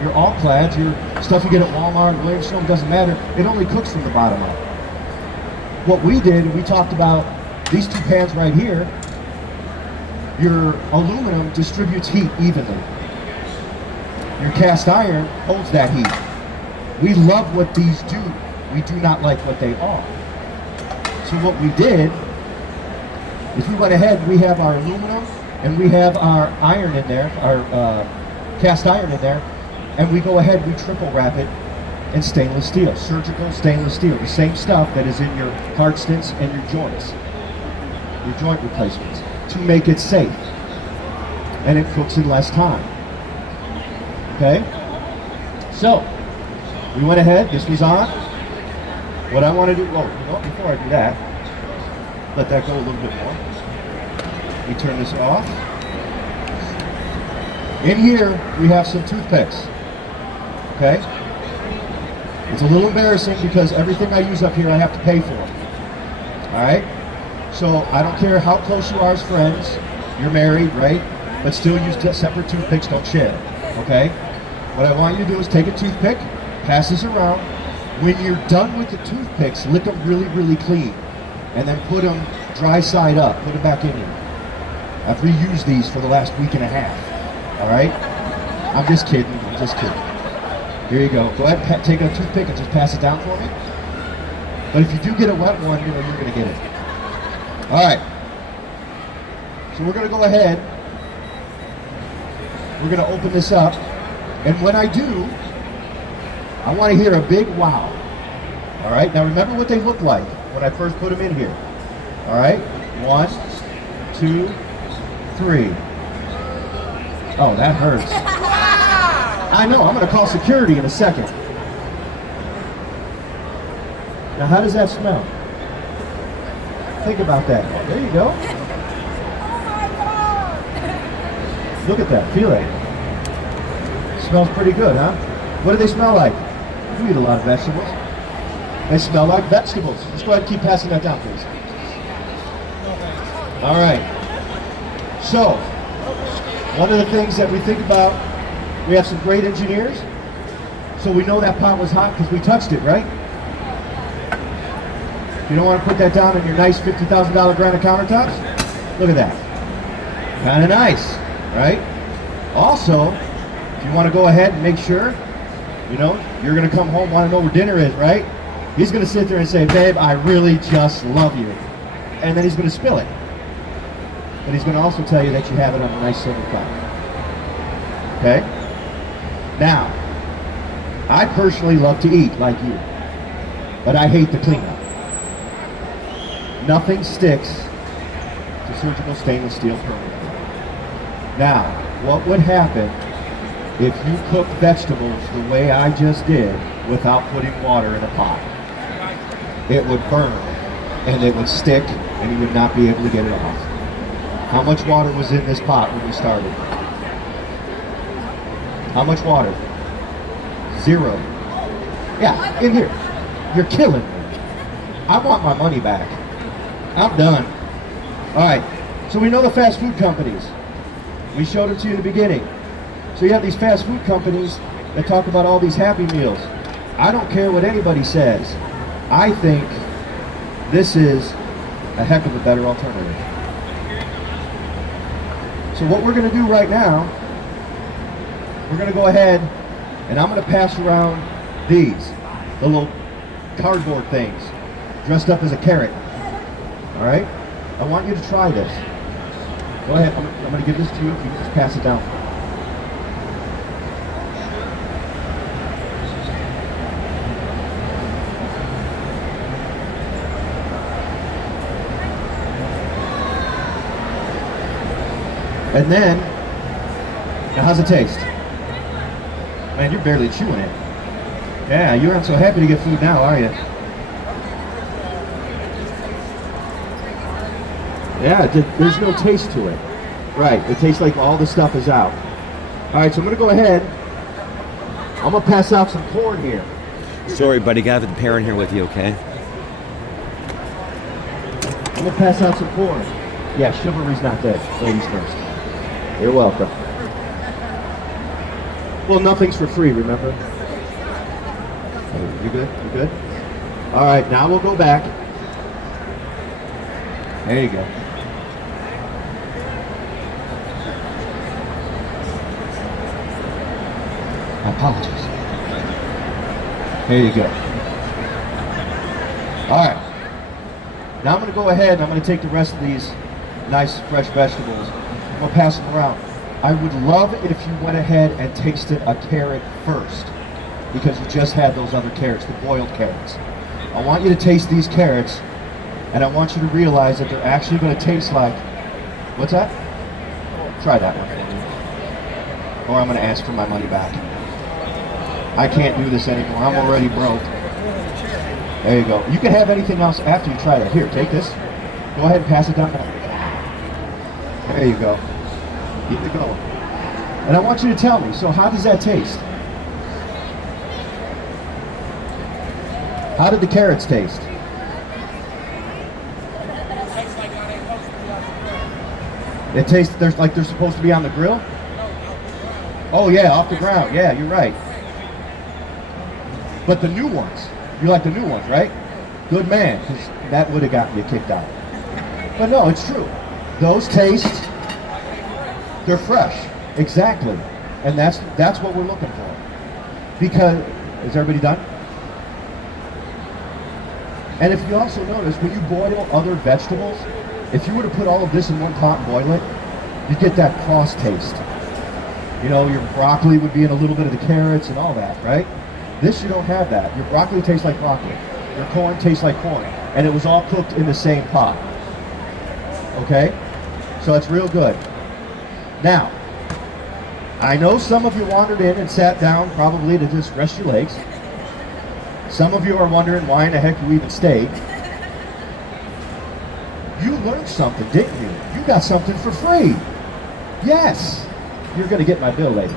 your all-clads, your stuff you get at Walmart, Williamson, doesn't matter, it only cooks from the bottom up. What we did, we talked about these two pans right here, your aluminum distributes heat evenly. Your cast iron holds that heat. We love what these do. We do not like what they are. So what we did is we went ahead, we have our aluminum and we have our iron in there, our cast iron in there, and we go ahead, we triple wrap it in stainless steel, surgical stainless steel, the same stuff that is in your heart stents and your joints, your joint replacements, to make it safe. And it cooks in less time. Okay? So, we went ahead, this was on. What I want to do, before I do that, let that go a little bit more. We turn this off. In here, we have some toothpicks. Okay? It's a little embarrassing because everything I use up here I have to pay for. Alright? So I don't care how close you are as friends, you're married, right? But still use separate toothpicks, don't share. Okay? What I want you to do is take a toothpick, pass this around. When you're done with the toothpicks, lick them really, really clean. And then put them dry side up, put them back in here. I've reused these for the last week and a half. Alright? I'm just kidding, Here you go. Go ahead and take a toothpick and just pass it down for me. But if you do get a wet one, you're going to get it. Alright. So we're going to go ahead. We're going to open this up. And when I do, I want to hear a big wow. Alright, now remember what they look like when I first put them in here. Alright, 1, 2, 3. Oh, that hurts. I know, I'm going to call security in a second. Now how does that smell? Think about that. Oh, there you go. Look at that, feel it. Smells pretty good, huh? What do they smell like? You eat a lot of vegetables. They smell like vegetables. Let's go ahead and keep passing that down, please. All right. So, one of the things that we think about, we have some great engineers. So we know that pot was hot because we touched it, right? You don't want to put that down on your nice $50,000 granite countertops? Look at that. Kind of nice, right? Also, if you want to go ahead and make sure, you're going to come home, want to know where dinner is, right? He's going to sit there and say, babe, I really just love you. And then he's going to spill it. But he's going to also tell you that you have it on a nice silver platter. Okay? Now, I personally love to eat like you, but I hate the cleanup. Nothing sticks to surgical stainless steel permanently. Now, what would happen if you cook vegetables the way I just did without putting water in a pot? It would burn, and it would stick, and you would not be able to get it off. How much water was in this pot when we started? How much water? 0. Yeah, in here. You're killing me. I want my money back. I'm done. All right, so we know the fast food companies. We showed them to you in the beginning. So you have these fast food companies that talk about all these Happy Meals. I don't care what anybody says. I think this is a heck of a better alternative. So what we're gonna do right now, we're gonna go ahead and I'm gonna pass around these, the little cardboard things, dressed up as a carrot. All right? I want you to try this. Go ahead, I'm gonna give this to you. You can just pass it down. And then, now how's it taste? Man, you're barely chewing it. Yeah, you aren't so happy to get food now, are you? Yeah, there's no taste to it. Right, it tastes like all the stuff is out. All right, so I'm gonna go ahead. I'm gonna pass out some corn here. Sorry, buddy, got the parent here with you, okay? I'm gonna pass out some corn. Yeah, chivalry's not dead. Ladies first. You're welcome. Well, nothing's for free, remember? You good? You good? All right, now we'll go back. There you go. My apologies. There you go. All right. Now I'm going to go ahead and I'm going to take the rest of these nice fresh vegetables. I'm going to pass them around. I would love it if you went ahead and tasted a carrot first, because you just had those other carrots, the boiled carrots. I want you to taste these carrots, and I want you to realize that they're actually going to taste like, what's that? Try that one for me. Or I'm going to ask for my money back. I can't do this anymore. I'm already broke. There you go. You can have anything else after you try that. Here, take this. Go ahead and pass it down. There you go. Keep it going. And I want you to tell me, so how does that taste? How did the carrots taste? It tastes like they're supposed to be on the grill? Oh yeah, off the ground. Yeah, you're right. But the new ones, you like the new ones, right? Good man, because that would have gotten you kicked out. But no, it's true. Those taste, they're fresh. Exactly. And that's what we're looking for. Because, is everybody done? And if you also notice, when you boil other vegetables, if you were to put all of this in one pot and boil it, you get that cross taste. You know, your broccoli would be in a little bit of the carrots and all that, right? This, you don't have that. Your broccoli tastes like broccoli. Your corn tastes like corn. And it was all cooked in the same pot. Okay? So it's real good. Now, I know some of you wandered in and sat down probably to just rest your legs. Some of you are wondering why in the heck you even stayed. You learned something, didn't you? You got something for free. Yes. You're going to get my bill later.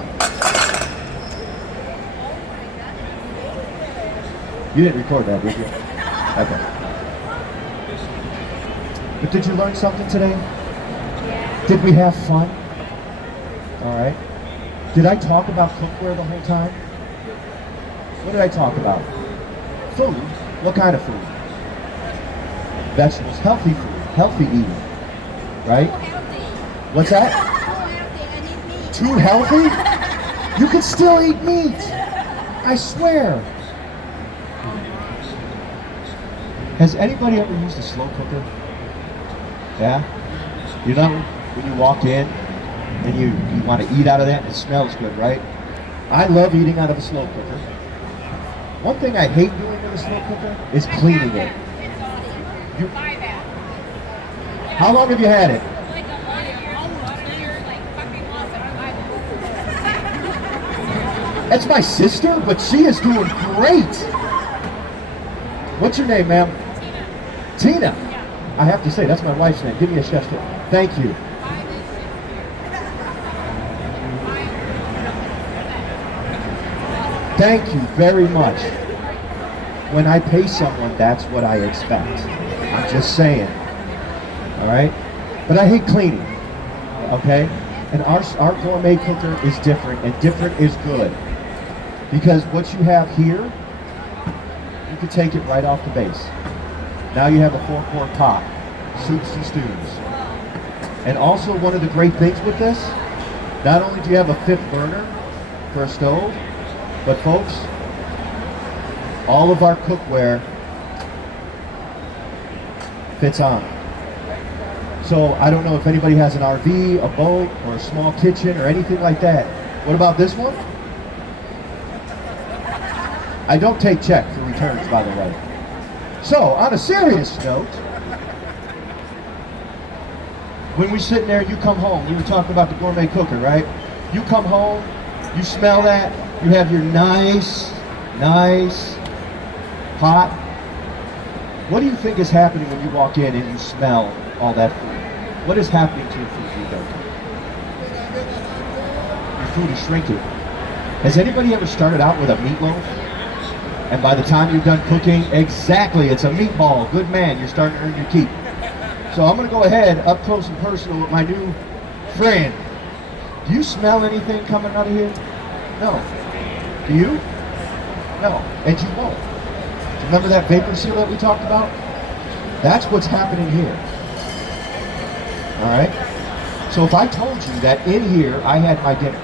You didn't record that, did you? Okay. But did you learn something today? Did we have fun? All right. Did I talk about cookware the whole time? What did I talk about? Food. What kind of food? Vegetables. Healthy food. Healthy eating. Right? What's that? Too healthy? You can still eat meat. I swear. Has anybody ever used a slow cooker? Yeah? You know, when you walk in and you want to eat out of that and it smells good, right? I love eating out of a slow cooker. One thing I hate doing with a slow cooker is cleaning it. How long have you had it? That's my sister, but she is doing great. What's your name, ma'am? Tina. I have to say, that's my wife's name. Give me a chef's tip. Thank you. Thank you very much. when I pay someone, that's what I expect. I'm just saying. All right? But I hate cleaning. Okay? And our gourmet cooker is different, and different is good. Because what you have here, you can take it right off the base. Now you have a 4-quart pot, soups and stews. And also one of the great things with this, not only do you have a 5th burner for a stove, but folks, all of our cookware fits on. So I don't know if anybody has an RV, a boat, or a small kitchen, or anything like that. What about this one? I don't take check for returns, by the way. So, on a serious note, when we sit there, you come home, we were talking about the gourmet cooker, right? You come home, you smell that, you have your nice pot. What do you think is happening when you walk in and you smell all that food? What is happening to your food you go to? Your food is shrinking. Has anybody ever started out with a meatloaf? And by the time you're done cooking, exactly, it's a meatball. Good man, you're starting to earn your keep. So I'm going to go ahead, up close and personal with my new friend. Do you smell anything coming out of here? No. Do you? No. And you won't. Remember that vapor seal that we talked about? That's what's happening here. All right? So if I told you that in here I had my dinner,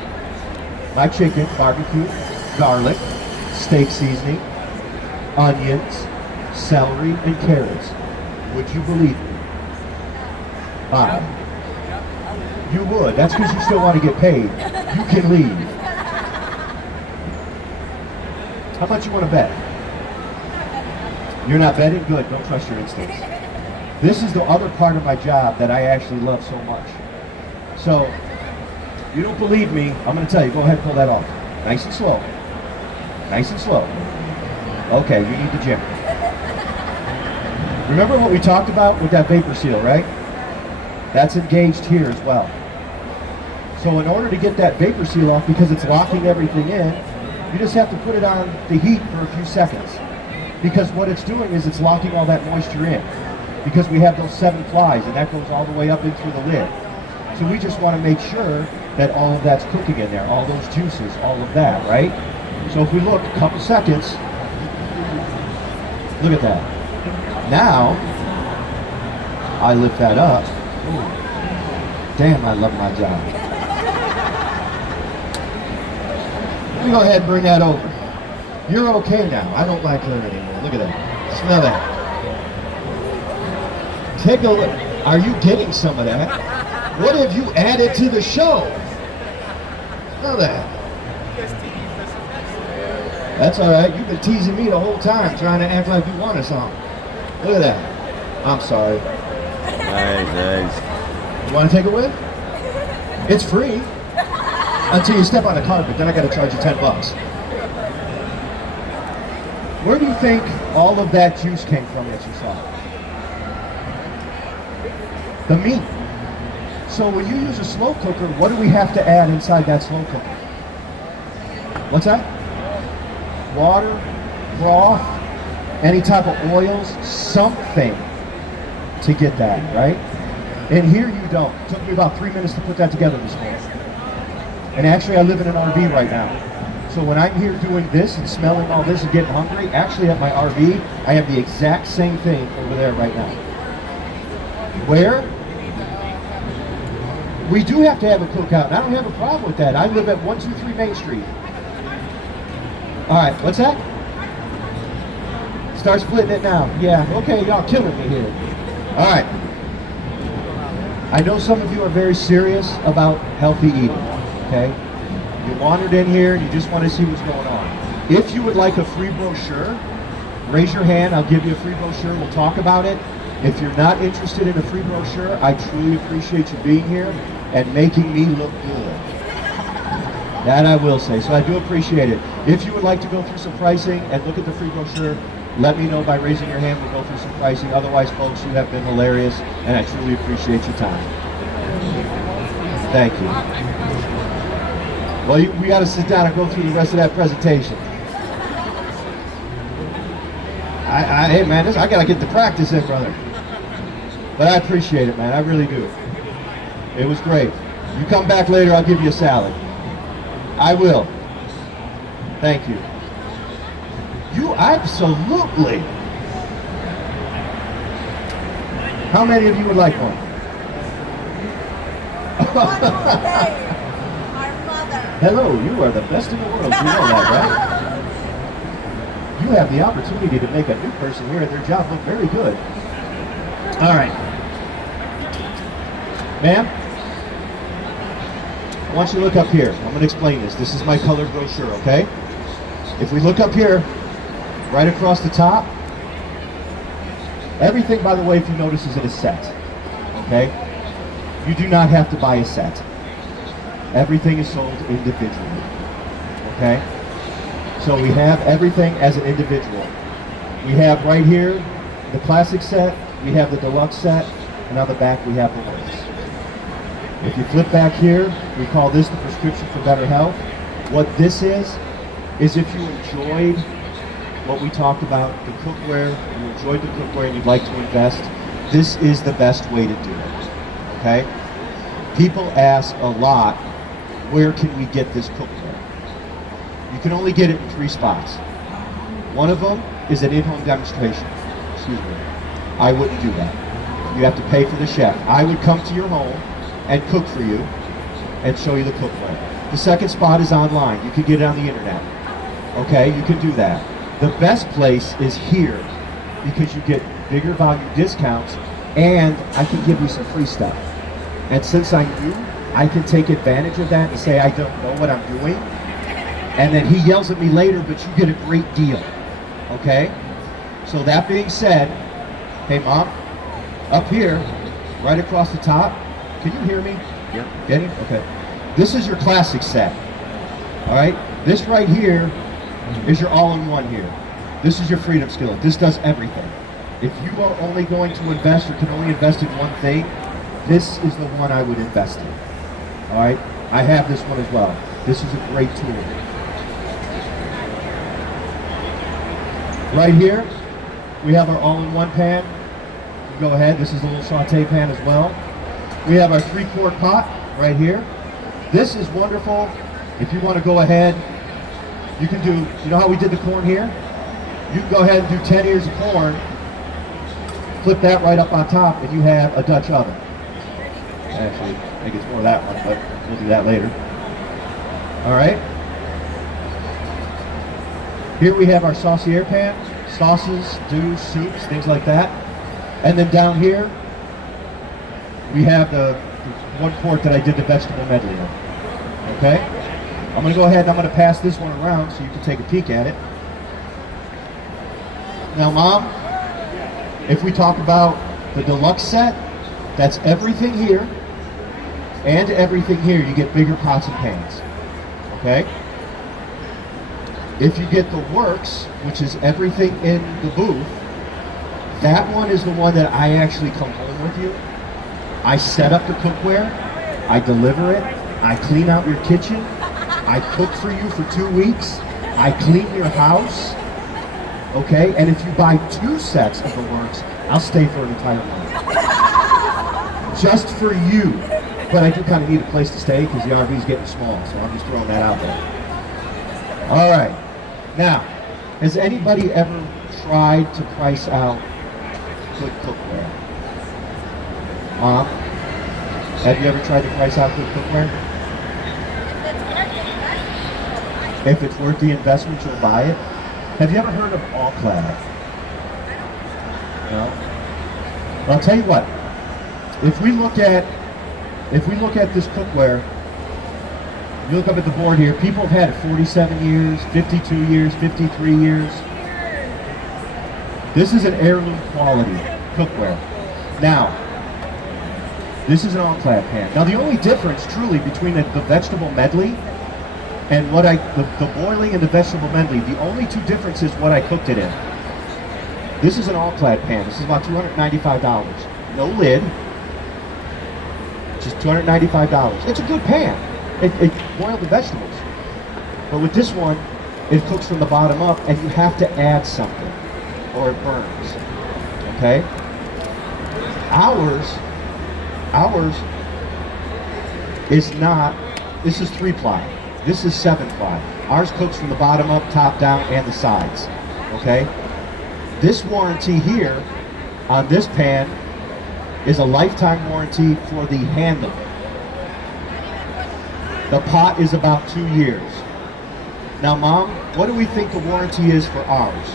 my chicken, barbecue, garlic, steak seasoning, onions, celery, and carrots, would you believe me? Bob, you would. That's because you still want to get paid. You can leave. How much you want to bet? You're not betting? Good. Don't trust your instincts. This is the other part of my job that I actually love so much. So, you don't believe me, I'm going to tell you, go ahead and pull that off. Nice and slow. Nice and slow. Okay, you need the gym. Remember what we talked about with that vapor seal, right? That's engaged here as well. So in order to get that vapor seal off, because it's locking everything in, you just have to put it on the heat for a few seconds. Because what it's doing is it's locking all that moisture in. Because we have those 7 plies, and that goes all the way up in through the lid. So we just want to make sure that all of that's cooking in there, all those juices, all of that, right? So if we look, a couple seconds, look at that. Now, I lift that up. Ooh, damn, I love my job. Let me go ahead and bring that over. You're okay now. I don't like her anymore. Look at that. Smell that. Take a look. Are you getting some of that? What have you added to the show? Smell that. That's all right. You've been teasing me the whole time, trying to act like you wanted something. Look at that. I'm sorry. Nice. You want to take a whiff? It's free. Until you step on the carpet, then I got to charge you $10. Where do you think all of that juice came from that you saw? The meat. So when you use a slow cooker, what do we have to add inside that slow cooker? What's that? Water, broth, any type of oils, something to get that, right? And here you don't. It took me about 3 minutes to put that together this morning. And actually I live in an RV right now. So when I'm here doing this and smelling all this and getting hungry, actually at my RV, I have the exact same thing over there right now. Where? We do have to have a cookout, and I don't have a problem with that. I live at 123 Main Street. All right, what's that? Start splitting it now. Yeah, okay, y'all killing me here. All right. I know some of you are very serious about healthy eating, okay? You wandered in here and you just want to see what's going on. If you would like a free brochure, raise your hand. I'll give you a free brochure. We'll talk about it. If you're not interested in a free brochure, I truly appreciate you being here and making me look good. That I will say. So I do appreciate it. If you would like to go through some pricing and look at the free brochure, let me know by raising your hand. We'll go through some pricing. Otherwise, folks, you have been hilarious, and I truly appreciate your time. Thank you. Well, we got to sit down and go through the rest of that presentation. Hey man, I gotta get the practice in, brother. But I appreciate it, man. I really do. It was great. You come back later, I'll give you a salad. I will. Thank you. You absolutely. How many of you would like one? Our mother. Hello, you are the best in the world. You know that, right? You have the opportunity to make a new person here at their job look very good. All right. Ma'am, I want you to look up here. I'm going to explain this. This is my color brochure, okay? If we look up here, right across the top, everything, by the way, if you notice, is in a set, okay? You do not have to buy a set. Everything is sold individually, okay? So we have everything as an individual. We have right here the classic set, we have the deluxe set, and on the back we have the works. If you flip back here, we call this the prescription for better health. What this is if you enjoyed what we talked about, the cookware, you enjoyed the cookware and you'd like to invest, this is the best way to do it, okay? People ask a lot, where can we get this cookware? You can only get it in 3 spots. One of them is an in-home demonstration. Excuse me. I wouldn't do that. You have to pay for the chef. I would come to your home and cook for you and show you the cookware. The second spot is online. You can get it on the internet. Okay, you can do that. The best place is here because you get bigger value discounts and I can give you some free stuff. And since I'm new, I can take advantage of that and say I don't know what I'm doing. And then he yells at me later, but you get a great deal. Okay? So that being said, hey Mom, up here, right across the top, can you hear me? Yeah. Getting? Okay. This is your classic set. All right? This right here is your all-in-one here. This is your freedom skillet. This does everything. If you are only going to invest or can only invest in one thing, this is the one I would invest in. All right? I have this one as well. This is a great tool. Right here, we have our all-in-one pan. Go ahead. This is a little saute pan as well. We have our 3-quart pot right here. This is wonderful. If you want to go ahead, you can do, you know how we did the corn here? You can go ahead and do 10 ears of corn, flip that right up on top, and you have a Dutch oven. Actually, I think it's more of that one, but we'll do that later. All right. Here we have our saucier pan, sauces, stews, soups, things like that. And then down here, we have the 1 quart that I did the vegetable medley in. Okay? I'm going to go ahead and I'm going to pass this one around so you can take a peek at it. Now, Mom, if we talk about the deluxe set, that's everything here and everything here. You get bigger pots and pans. Okay? If you get the works, which is everything in the booth, that one is the one that I actually come home with you. I set up the cookware, I deliver it, I clean out your kitchen, I cook for you for 2 weeks, I clean your house, okay? And if you buy 2 sets of the works, I'll stay for an entire month. Just for you. But I do kind of need a place to stay because the RV is getting small, so I'm just throwing that out there. All right. Now, has anybody ever tried to price out good cookware? Mom, have you ever tried to price out good cookware? If it's worth the investment, you'll buy it. Have you ever heard of all-clad? No? Well, I'll tell you what. If we look at this cookware, you look up at the board here, people have had it 47 years, 52 years, 53 years. This is an heirloom quality cookware. Now, this is an all-clad pan. Now, the only difference, truly, between the vegetable medley and the boiling and the vegetable medley, the only 2 differences what I cooked it in. This is an all-clad pan. This is about $295. No lid. Just $295. It's a good pan. It boiled the vegetables. But with this one, it cooks from the bottom up, and you have to add something. or it burns. Okay? Ours is not, this is 3-ply. This is 7-ply. Ours cooks from the bottom up, top down, and the sides. Okay? This warranty here on this pan is a lifetime warranty for the handle. The pot is about 2 years. Now, Mom, what do we think the warranty is for ours?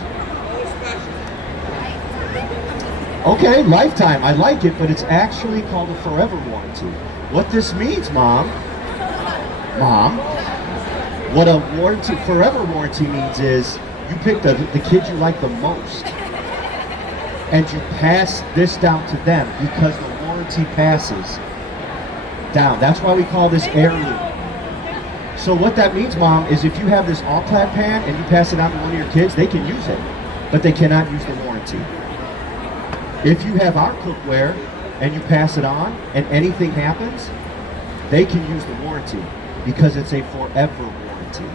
Okay, lifetime. I like it, but it's actually called a forever warranty. What this means, Mom, what a warranty, forever warranty means is you pick the kid you like the most and you pass this down to them because the warranty passes down. That's why we call this heirloom. So what that means, Mom, is if you have this all-clad pan and you pass it on to one of your kids, they can use it, but they cannot use the warranty. If you have our cookware and you pass it on and anything happens, they can use the warranty because it's a forever warranty.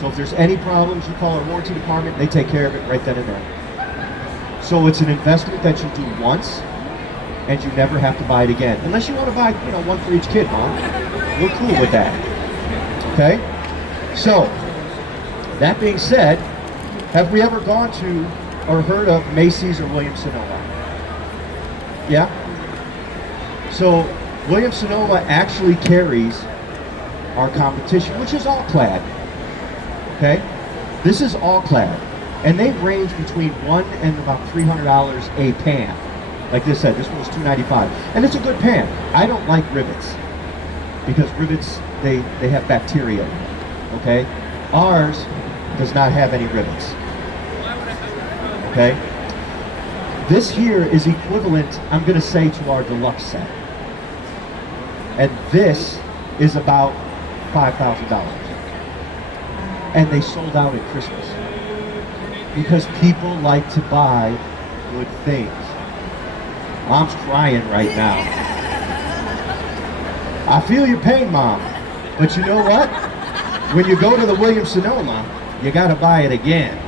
So if there's any problems, you call our warranty department, they take care of it right then and there. So it's an investment that you do once and you never have to buy it again. Unless you want to buy, one for each kid, Mom. We're cool with that. Okay? So, that being said, have we ever gone to or heard of Macy's or Williams-Sonoma? Yeah? So, Williams-Sonoma actually carries our competition, which is all-clad. Okay? This is all-clad. And they range between $100 and about $300 a pan. Like this said, this one was $2.95. And it's a good pan. I don't like rivets. Because rivets, they have bacteria. Okay? Ours does not have any rivets. Okay? This here is equivalent, I'm going to say, to our deluxe set. And this is about $5,000. And they sold out at Christmas. Because people like to buy good things. Mom's crying right now. I feel your pain, Mom. But you know what? When you go to the Williams-Sonoma, you got to buy it again.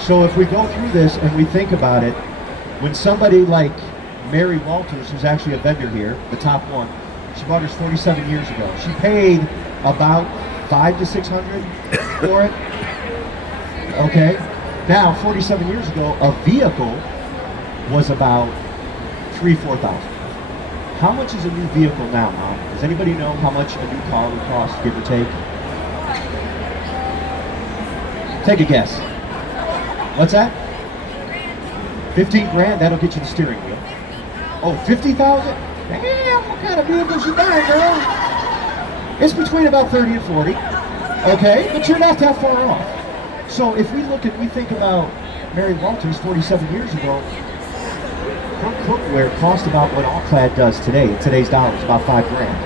So if we go through this and we think about it, when somebody like Mary Walters, who's actually a vendor here, the top one, she bought hers 47 years ago. She paid about $500 to $600 for it. Okay? Now, 47 years ago, a vehicle was about $3,000-4,000. How much is a new vehicle now, Mom? Does anybody know how much a new car would cost, give or take? Take a guess. What's that? 15 grand? That'll get you the steering wheel. Oh, 50,000? Damn, what kind of vehicles you buying, girl? It's between about 30 and 40. Okay, but you're not that far off. So if we think about Mary Walters 47 years ago, her cookware cost about what all-clad does today, in today's dollars, about $5 grand.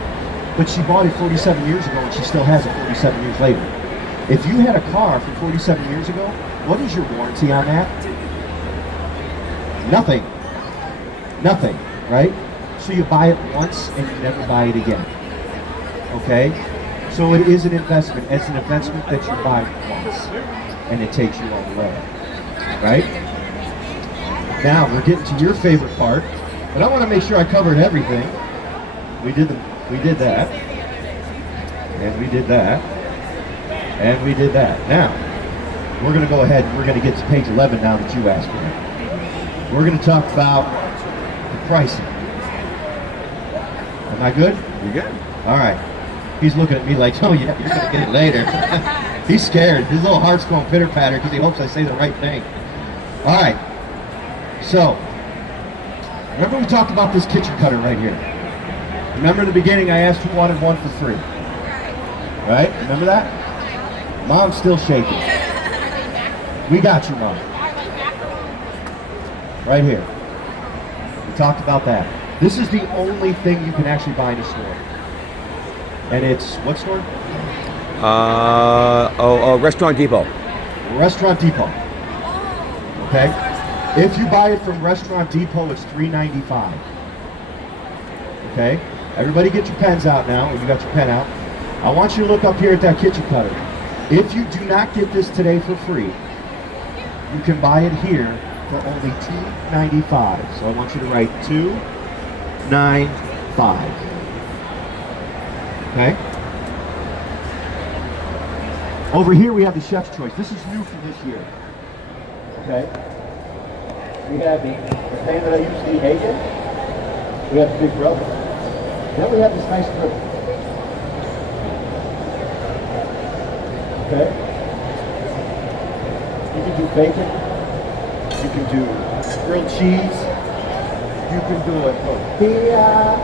But she bought it 47 years ago and she still has it 47 years later. If you had a car from 47 years ago, what is your warranty on that? Nothing. Nothing, right? So you buy it once and you never buy it again. Okay? So it is an investment. It's an investment that you buy once and it takes you all the way. Right? Now we're getting to your favorite part, but I want to make sure I covered everything. We did that. And we did that. And we did that. Now, we're going to go ahead and we're going to get to page 11 now that you asked me. We're going to talk about the pricing. Am I good? You good? All right. He's looking at me like, oh yeah, you're going to get it later. He's scared. His little heart's going pitter-patter because he hopes I say the right thing. All right. So, remember we talked about this kitchen cutter right here. Remember in the beginning I asked who wanted one for free? Right? Remember that? Mom's still shaking. We got you, Mom. Right here. We talked about that. This is the only thing you can actually buy in a store. And it's, what store? Restaurant Depot. Restaurant Depot. Okay? If you buy it from Restaurant Depot, it's $3.95. Okay? Everybody get your pens out now. You got your pen out. I want you to look up here at that kitchen cutter. If you do not get this today for free, you can buy it here for only $2.95. So I want you to write $2.95. Okay? Over here we have the chef's choice. This is new for this year. Okay? We have the pan that I usually eat egg in. We have the Big Brother. Then we have this nice grill. Okay? You can do bacon. You can do grilled cheese. You can do a tortilla,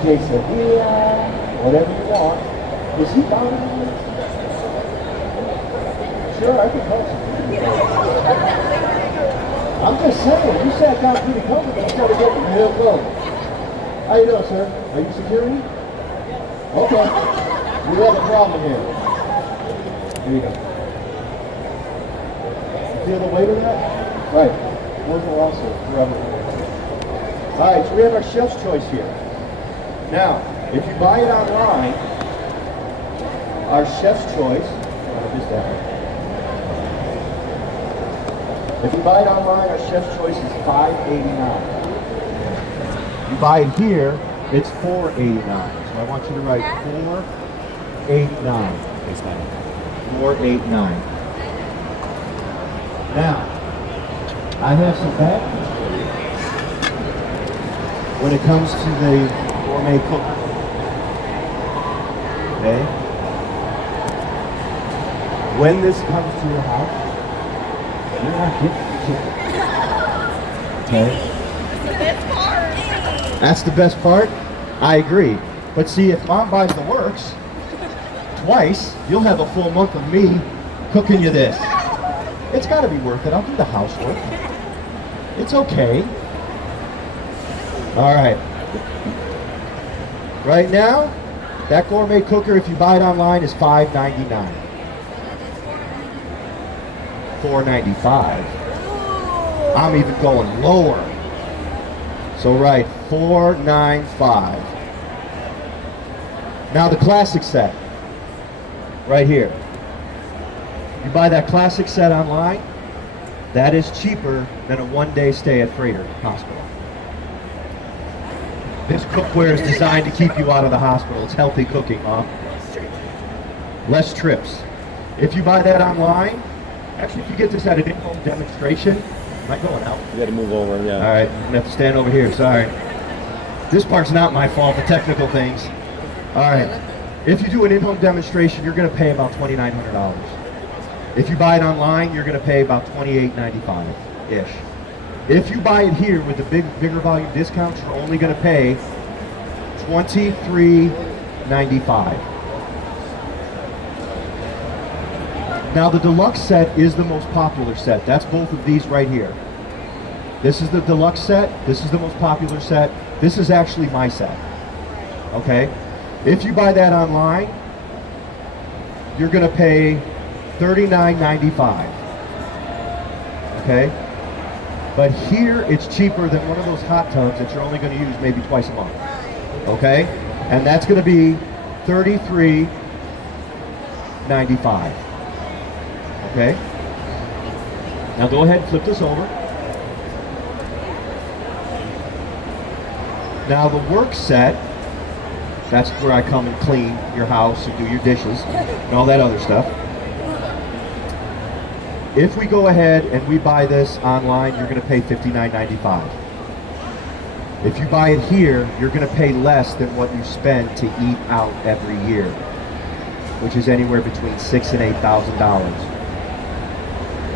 quesadilla, whatever you want. Is he down? Sure, I can help you. I'm just saying, you sat down pretty comfortable instead of getting real close. How you doing, sir? Are you security? Okay. We have a problem here. Here you go. Feel the weight of that? Right. Where's the lawsuit? Alright, so we have our chef's choice here. Now, if you buy it online, our chef's choice, if you buy it online, our chef's choice is $5.89. You buy it here, it's $4.89. So I want you to write $4.89. $4.89. Now, I have some bad news for you when it comes to the gourmet cooker. Okay? When this comes to your house, you're not getting the chicken. Okay? That's the best part? I agree. But see, if Mom buys the works twice, you'll have a full month of me cooking you this. It's got to be worth it. I'll do the housework. It's okay. All right. Right now, that gourmet cooker, if you buy it online, is $5.99. $4.95. I'm even going lower. So write $4.95. Now the classic set, right here. You buy that classic set online, that is cheaper than a one-day stay at Freighter Hospital. This cookware is designed to keep you out of the hospital. It's healthy cooking, Mom. Less trips. If you buy that online, actually, if you get this at an in-home demonstration, am I going out? You got to move over, yeah. All right, I'm gonna have to stand over here, sorry. This part's not my fault, the technical things. All right, if you do an in-home demonstration, you're gonna pay about $2,900. If you buy it online, you're gonna pay about $28.95-ish. If you buy it here with the bigger volume discounts, you're only gonna pay $23.95. Now the deluxe set is the most popular set. That's both of these right here. This is the deluxe set. This is the most popular set. This is actually my set. Okay? If you buy that online, you're gonna pay $39.95. Okay? But here it's cheaper than one of those hot tubs that you're only gonna use maybe twice a month. Okay? And that's gonna be $33.95. Okay? Now go ahead and flip this over. Now the work set, that's where I come and clean your house and do your dishes and all that other stuff. If we go ahead and we buy this online, you're going to pay $59.95. If you buy it here, you're going to pay less than what you spend to eat out every year, which is anywhere between $6,000 and $8,000.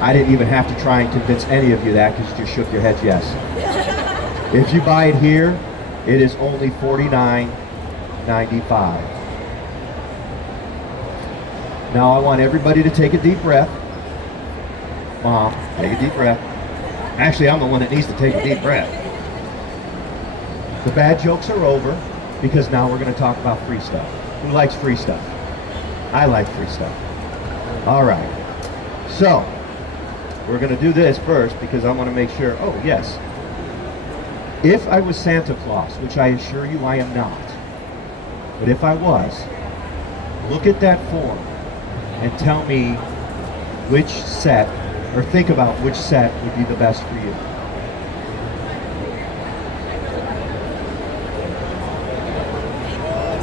I didn't even have to try and convince any of you that because you just shook your heads yes. If you buy it here, it is only $49.95. Now I want everybody to take a deep breath. Mom, take a deep breath. Actually, I'm the one that needs to take a deep breath. The bad jokes are over because now we're going to talk about free stuff. Who likes free stuff? I like free stuff. All right. So, we're going to do this first because I want to make sure. Oh, yes. If I was Santa Claus, which I assure you I am not, but if I was, look at that form. and tell me which set, or think about which set would be the best for you.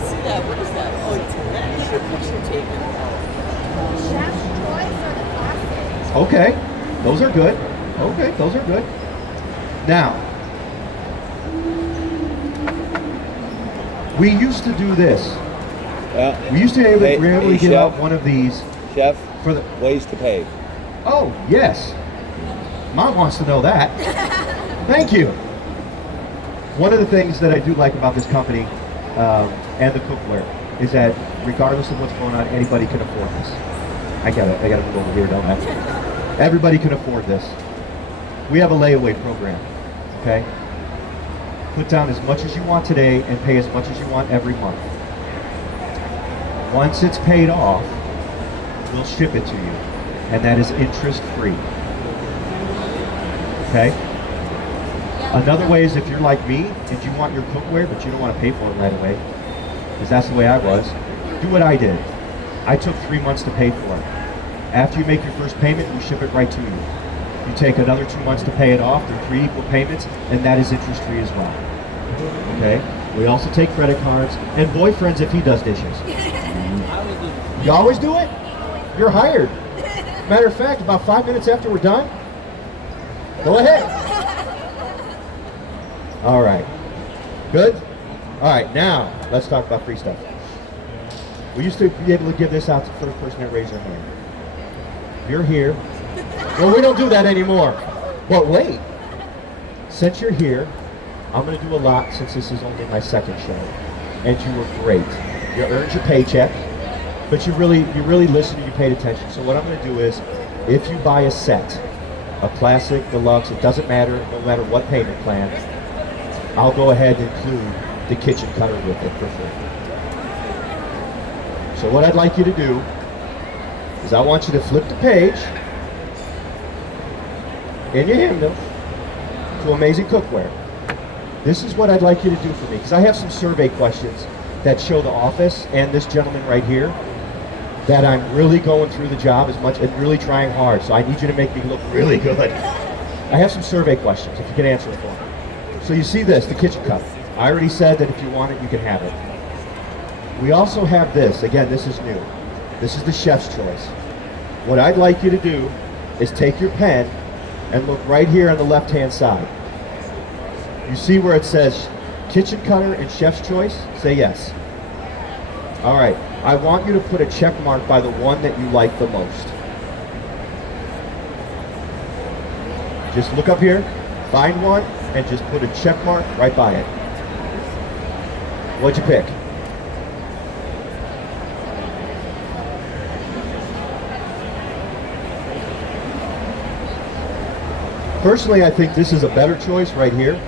See that? What is that? Oh, it's your picture taken. Chef's choice or the classic? Okay, those are good. Okay, those are good. Now, we used to do this. We used to be able to give out one of these. Chef, for the ways to pay. Oh, yes. Mom wants to know that. Thank you. One of the things that I do like about this company and the cookware is that regardless of what's going on, anybody can afford this. I gotta move over here, don't I? Everybody can afford this. We have a layaway program, okay? Put down as much as you want today and pay as much as you want every month. Once it's paid off, we'll ship it to you, and that is interest-free. Okay? Another way is if you're like me and you want your cookware, but you don't want to pay for it right away, because that's the way I was, do what I did. I took 3 months to pay for it. After you make your first payment, we ship it right to you. You take another 2 months to pay it off, they're 3 equal payments, and that is interest-free as well. Okay? We also take credit cards, and boyfriends if he does dishes. You always do it? You're hired. Matter of fact, about 5 minutes after we're done, go ahead. All right. Good? All right, now let's talk about free stuff. We used to be able to give this out to the first person that raised their hand. You're here. Well, we don't do that anymore. But wait. Since you're here, I'm going to do a lot since this is only my second show. And you were great. You earned your paycheck. But you really listened and you paid attention. So what I'm going to do is, if you buy a set, a classic, deluxe, it doesn't matter, no matter what payment plan, I'll go ahead and include the kitchen cutter with it for free. So what I'd like you to do is I want you to flip the page in your handle to Amazing Cookware. This is what I'd like you to do for me, because I have some survey questions that show the office and this gentleman right here that I'm really going through the job as much and really trying hard. So I need you to make me look really good. I have some survey questions, if you can answer it for me. So you see this, the kitchen cup. I already said that if you want it, you can have it. We also have this. Again, this is new. This is the chef's choice. What I'd like you to do is take your pen and look right here on the left-hand side. You see where it says kitchen cutter and chef's choice? Say yes. All right. I want you to put a check mark by the one that you like the most. Just look up here, find one, and just put a check mark right by it. What'd you pick? Personally, I think this is a better choice right here.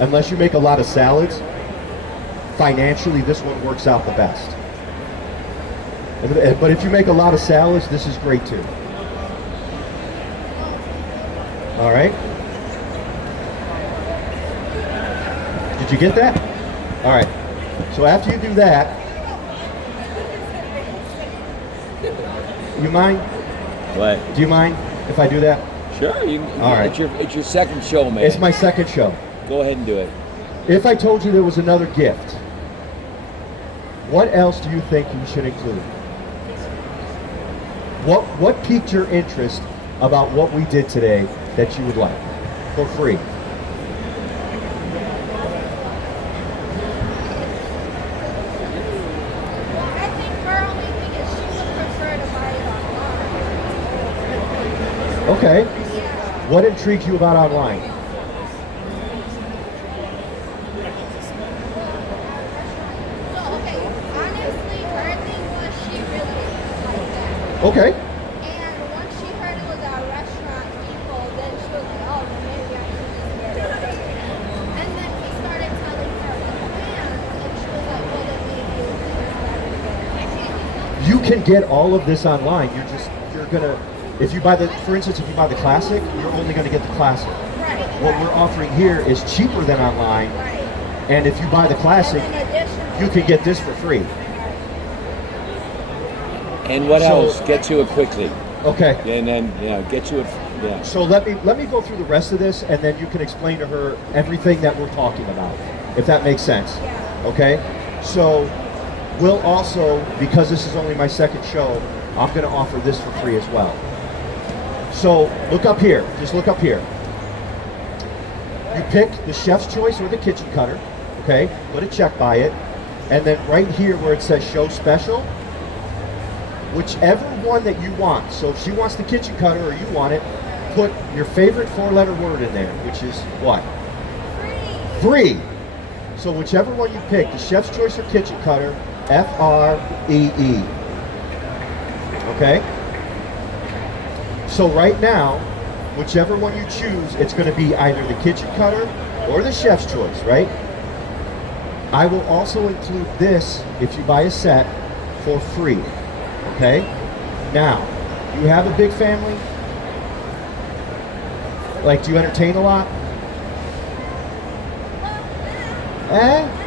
Unless you make a lot of salads, financially this one works out the best. But if you make a lot of salads, this is great too. All right. Did you get that? All right. So after you do that, you mind? What? Do you mind if I do that? Sure. You, all right. It's your second show, man. It's my second show. Go ahead and do it. If I told you there was another gift, what else do you think you should include? What piqued your interest about what we did today that you would like for free? I think her only thing is she would prefer to buy it online. Okay. Yeah. What intrigues you about online? So, okay, honestly, her thing was she really didn't like that. Okay. And once she heard it was a restaurant depot, then she was like, oh, then maybe I should just get it. And then we started telling her the plans, and she was like, well, then maybe it was better. You can get all of this online. You're gonna, if you buy the, for instance, if you buy the classic, you're only gonna get the classic. Right. What we're offering here is cheaper than online. Right. And if you buy the classic, And then additionally, you can get this for free. And what So- else? Get to it quickly. Okay. And then, get to it. Yeah. So let me go through the rest of this, and then you can explain to her everything that we're talking about, if that makes sense. Yeah. Okay? So we'll also, because this is only my second show, I'm going to offer this for free as well. So look up here. Just look up here. You pick the chef's choice or the kitchen cutter. Okay? Put a check by it. And then right here where it says show special, whichever one that you want. So if she wants the kitchen cutter or you want it, put your favorite 4-letter word in there, which is what? Free. So whichever one you pick, the chef's choice or kitchen cutter, F-R-E-E. Okay? So right now, whichever one you choose, it's going to be either the kitchen cutter or the chef's choice, right? I will also include this if you buy a set for free. Okay? Now, you have a big family? Like, do you entertain a lot?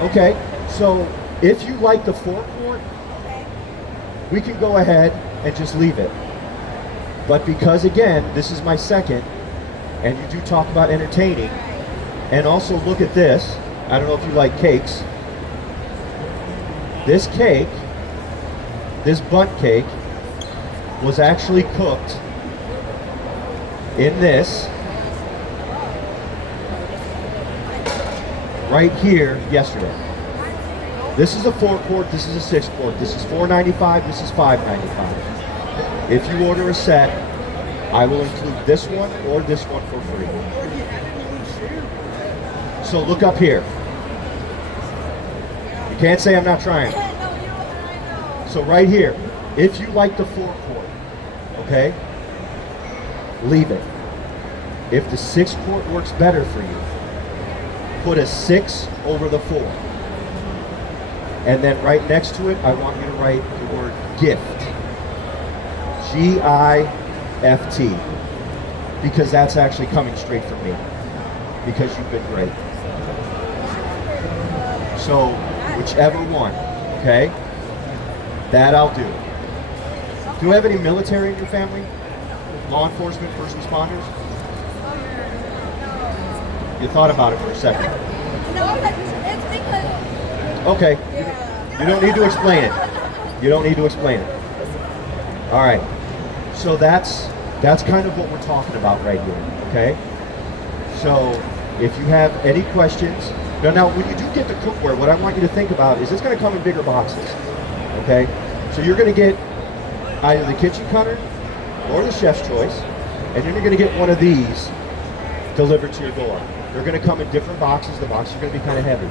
Okay. So, if you like the forecourt, we can go ahead and just leave it. But because, again, this is my second, and you do talk about entertaining, and also look at this. I don't know if you like cakes. This cake, this bundt cake, was actually cooked in this right here yesterday. This is a 4-quart, this is a 6-quart, this is $4.95, this is $5.95. If you order a set, I will include this one or this one for free. So look up here. You can't say I'm not trying. So right here, if you like the 4-quart, okay, leave it. If the 6-quart works better for you, put a 6 over the 4. And then right next to it, I want you to write the word gift. G-I-F-T. Because that's actually coming straight from me. Because you've been great. So, whichever one, okay? That I'll do. Do you have any military in your family? Law enforcement, first responders? You thought about it for a second. No, it's because. Okay. Yeah. You don't need to explain it. You don't need to explain it. All right. So that's kind of what we're talking about right here, okay? So if you have any questions, now when you do get the cookware, what I want you to think about is it's going to come in bigger boxes, okay? So you're going to get either the kitchen cutter or the chef's choice, and then you're going to get one of these delivered to your door. They're going to come in different boxes. The boxes are going to be kind of heavy.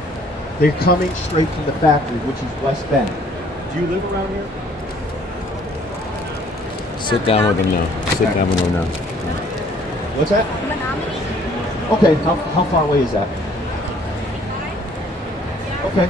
They're coming straight from the factory, which is West Bend. Do you live around here? Sit down with them now. Sit down with them now. What's that? Menominee? Okay, how far away is that? Okay.